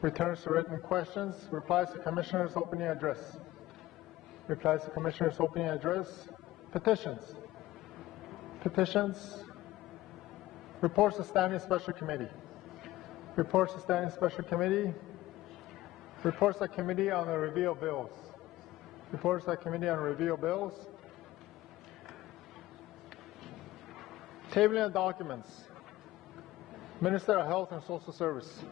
Returns to written questions. Replies to Commissioner's opening address. Replies to Commissioner's opening address. Petitions. Petitions. Reports to Standing Special Committee. Reports to Standing Special Committee. Reports to Committee on the Review of Bills. Reports to Committee on Review of Bills. Tabling of documents. Minister of Health and Social Service.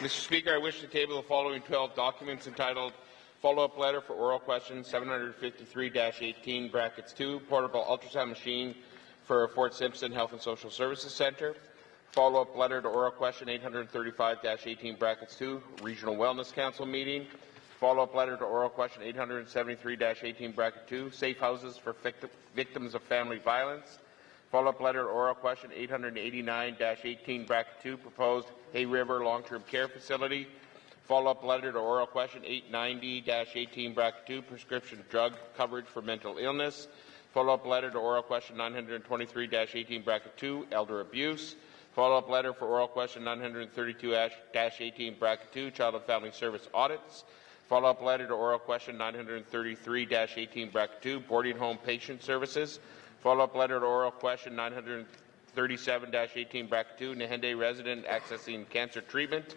Mr. Speaker, I wish to table the following 12 documents entitled Follow-up Letter for Oral Question 753-18, brackets 2, Portable Ultrasound Machine for Fort Simpson Health and Social Services Centre. Follow-up Letter to Oral Question 835-18, brackets 2, Regional Wellness Council meeting. Follow-up Letter to Oral Question 873-18, bracket 2, Safe Houses for Victims of Family Violence. Follow-up Letter to Oral Question 889-18, bracket 2, Proposed Hay River Long-Term Care Facility. Follow-up Letter to Oral Question 890-18, bracket 2, Prescription Drug Coverage for Mental Illness. Follow-up Letter to Oral Question 923-18, bracket 2, Elder Abuse. Follow-up Letter for Oral Question 932-18, bracket 2, Child and Family Service Audits. Follow-up Letter to Oral Question 933-18, bracket 2, Boarding Home Patient Services. Follow-up Letter to Oral Question 937-18, bracket 2, Nehende Resident Accessing Cancer Treatment.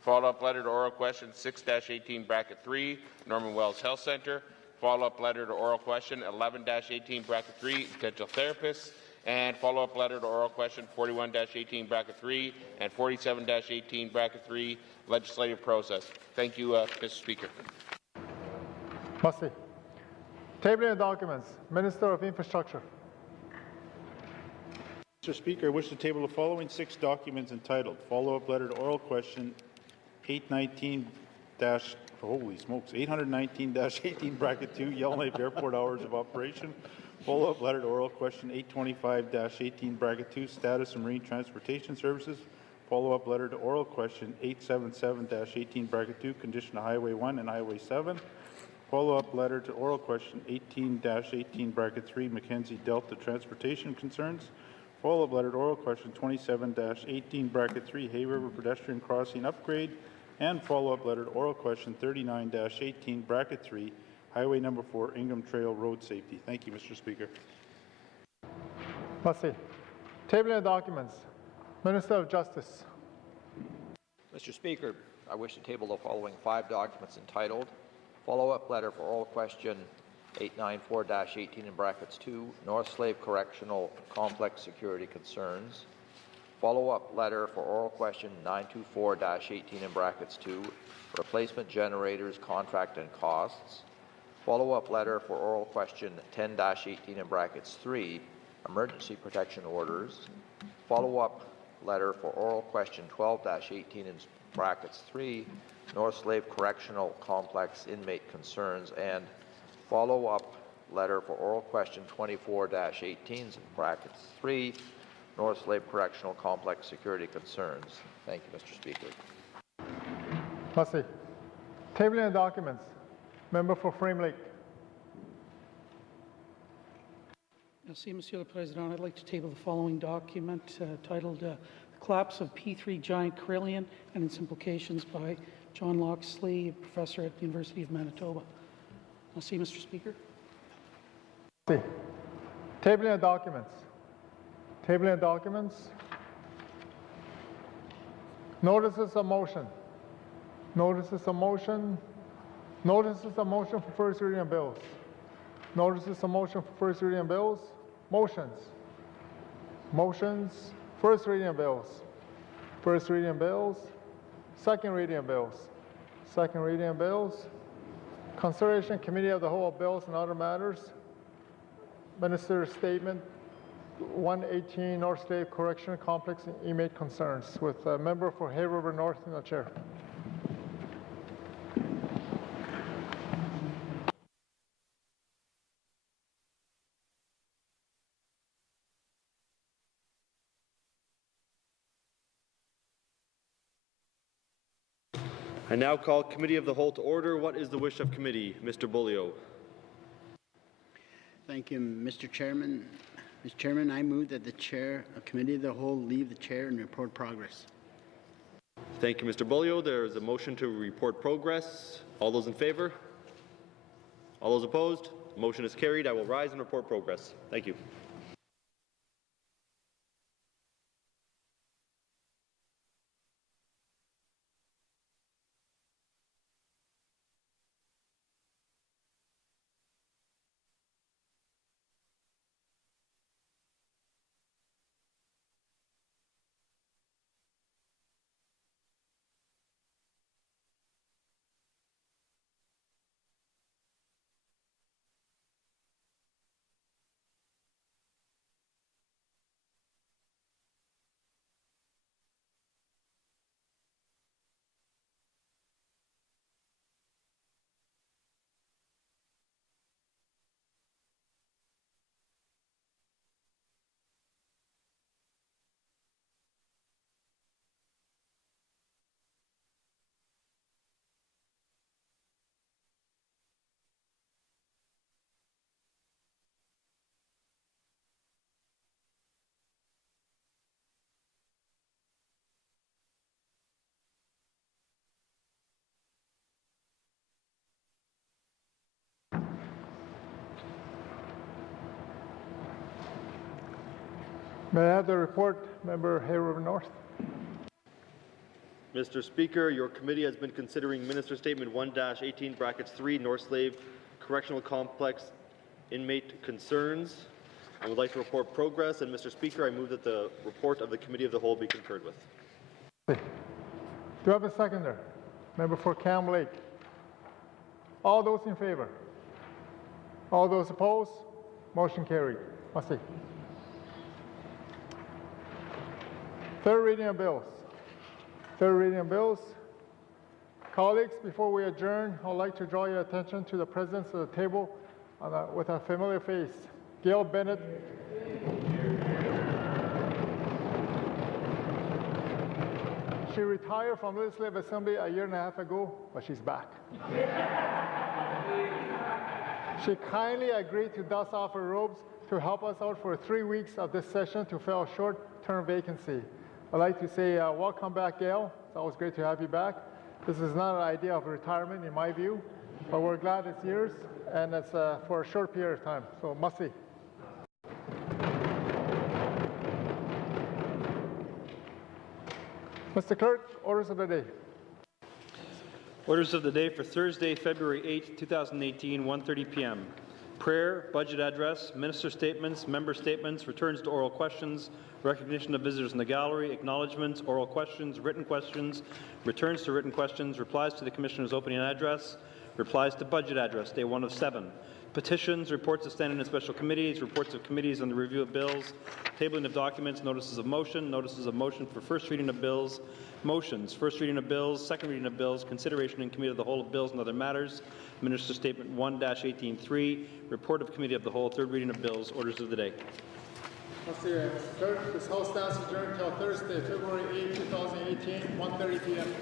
Follow-up Letter to Oral Question 6-18, bracket 3, Norman Wells Health Centre. follow-up letter to oral question 11-18 bracket 3, potential therapists, and follow-up letter to oral question 41-18 bracket 3 and 47-18 bracket 3, legislative process. Thank you, Mr. Speaker. Merci. Tabling of documents. Minister of Infrastructure. Mr. Speaker, I wish to table the following 6 documents entitled follow-up letter to oral question 819- holy smokes, 819-18 bracket 2, Yellowknife Airport hours of operation. Follow-up letter to oral question 825-18 bracket 2, status of marine transportation services. Follow-up letter to oral question 877-18 bracket 2, condition of Highway 1 and Highway 7. Follow-up letter to oral question 18-18 bracket 3, Mackenzie Delta transportation concerns. Follow-up letter to oral question 27-18 bracket 3, Hay River pedestrian crossing upgrade. And follow-up letter to oral question 39-18 bracket 3, Highway number 4, Ingham Trail road safety. Thank you, Mr. Speaker. Merci. Tabling of documents. Minister of Justice. Mr. Speaker, I wish to table the following 5 documents entitled follow-up letter for oral question 894-18 in brackets 2, North Slave Correctional Complex security concerns. Follow-up letter for oral question 924-18 in brackets 2, replacement generators, contract and costs. Follow-up letter for oral question 10-18 in brackets 3, emergency protection orders. Follow-up letter for oral question 12-18 in brackets 3, North Slave Correctional Complex inmate concerns, and follow-up letter for oral question 24-18 in brackets 3, North Slave Correctional Complex security concerns. Thank you, Mr. Speaker. Merci. Tabling of documents. Member for Frame Lake. Merci, Monsieur le Président. I'd like to table the following document titled The Collapse of P3 Giant Carillion and Its Implications by John Loxley, professor at the University of Manitoba. Merci, Mr. Speaker. Merci. Tabling of documents. Tabling of documents. Notices of motion. Notices of motion. Notices of motion for first reading of bills. Notices of motion for first reading of bills. Motions. Motions. First reading of bills. First reading of bills. Second reading of bills. Second reading of bills. Consideration Committee of the Whole of bills and other matters. Minister's statement 118 North Slave Correctional Complex inmate concerns with a member for Hay River North in the chair. I now call Committee of the Whole to order. What is the wish of committee? Mr. Bulio. Thank you, Mr. Chairman. Mr. Chairman, I move that the chair of Committee of the Whole leave the chair and report progress. Thank you, Mr. Bulio. There is a motion to report progress. All those in favor? All those opposed? The motion is carried. I will rise and report progress. Thank you. May I have the report, Member Hay River North? Mr. Speaker, your committee has been considering Minister Statement 1-18 brackets 3 North Slave Correctional Complex inmate concerns. I would like to report progress, and Mr. Speaker, I move that the report of the Committee of the Whole be concurred with. Do I have a seconder? Member for Cam Lake. All those in favor? All those opposed? Motion carried. Must see. Third reading of bills. Third reading of bills. Colleagues, before we adjourn, I'd like to draw your attention to the presence of the table with a familiar face. Gail Bennett. She retired from Legislative Assembly a year and a half ago, but she's back. She kindly agreed to dust off her robes to help us out for 3 weeks of this session to fill a short-term vacancy. I'd like to say welcome back, Gail. It's always great to have you back. This is not an idea of retirement in my view, but we're glad it's yours, and it's for a short period of time, so must see. Mr. Clerk, orders of the day. Orders of the day for Thursday, February 8, 2018, 1:30 p.m. Prayer, budget address, minister statements, member statements, returns to oral questions, recognition of visitors in the gallery, acknowledgements, oral questions, returns to written questions, replies to the Commissioner's opening address, replies to budget address, day 1 of 7. Petitions, reports of standing and special committees, reports of committees on the review of bills, tabling of documents, notices of motion for first reading of bills, motions, first reading of bills, second reading of bills, consideration in committee of the whole of bills and other matters, Minister Statement 1-18.3, report of committee of the whole, third reading of bills, orders of the day. Mr. Clerk, this House stands adjourned until Thursday, February 8, 2018, 1:30 p.m.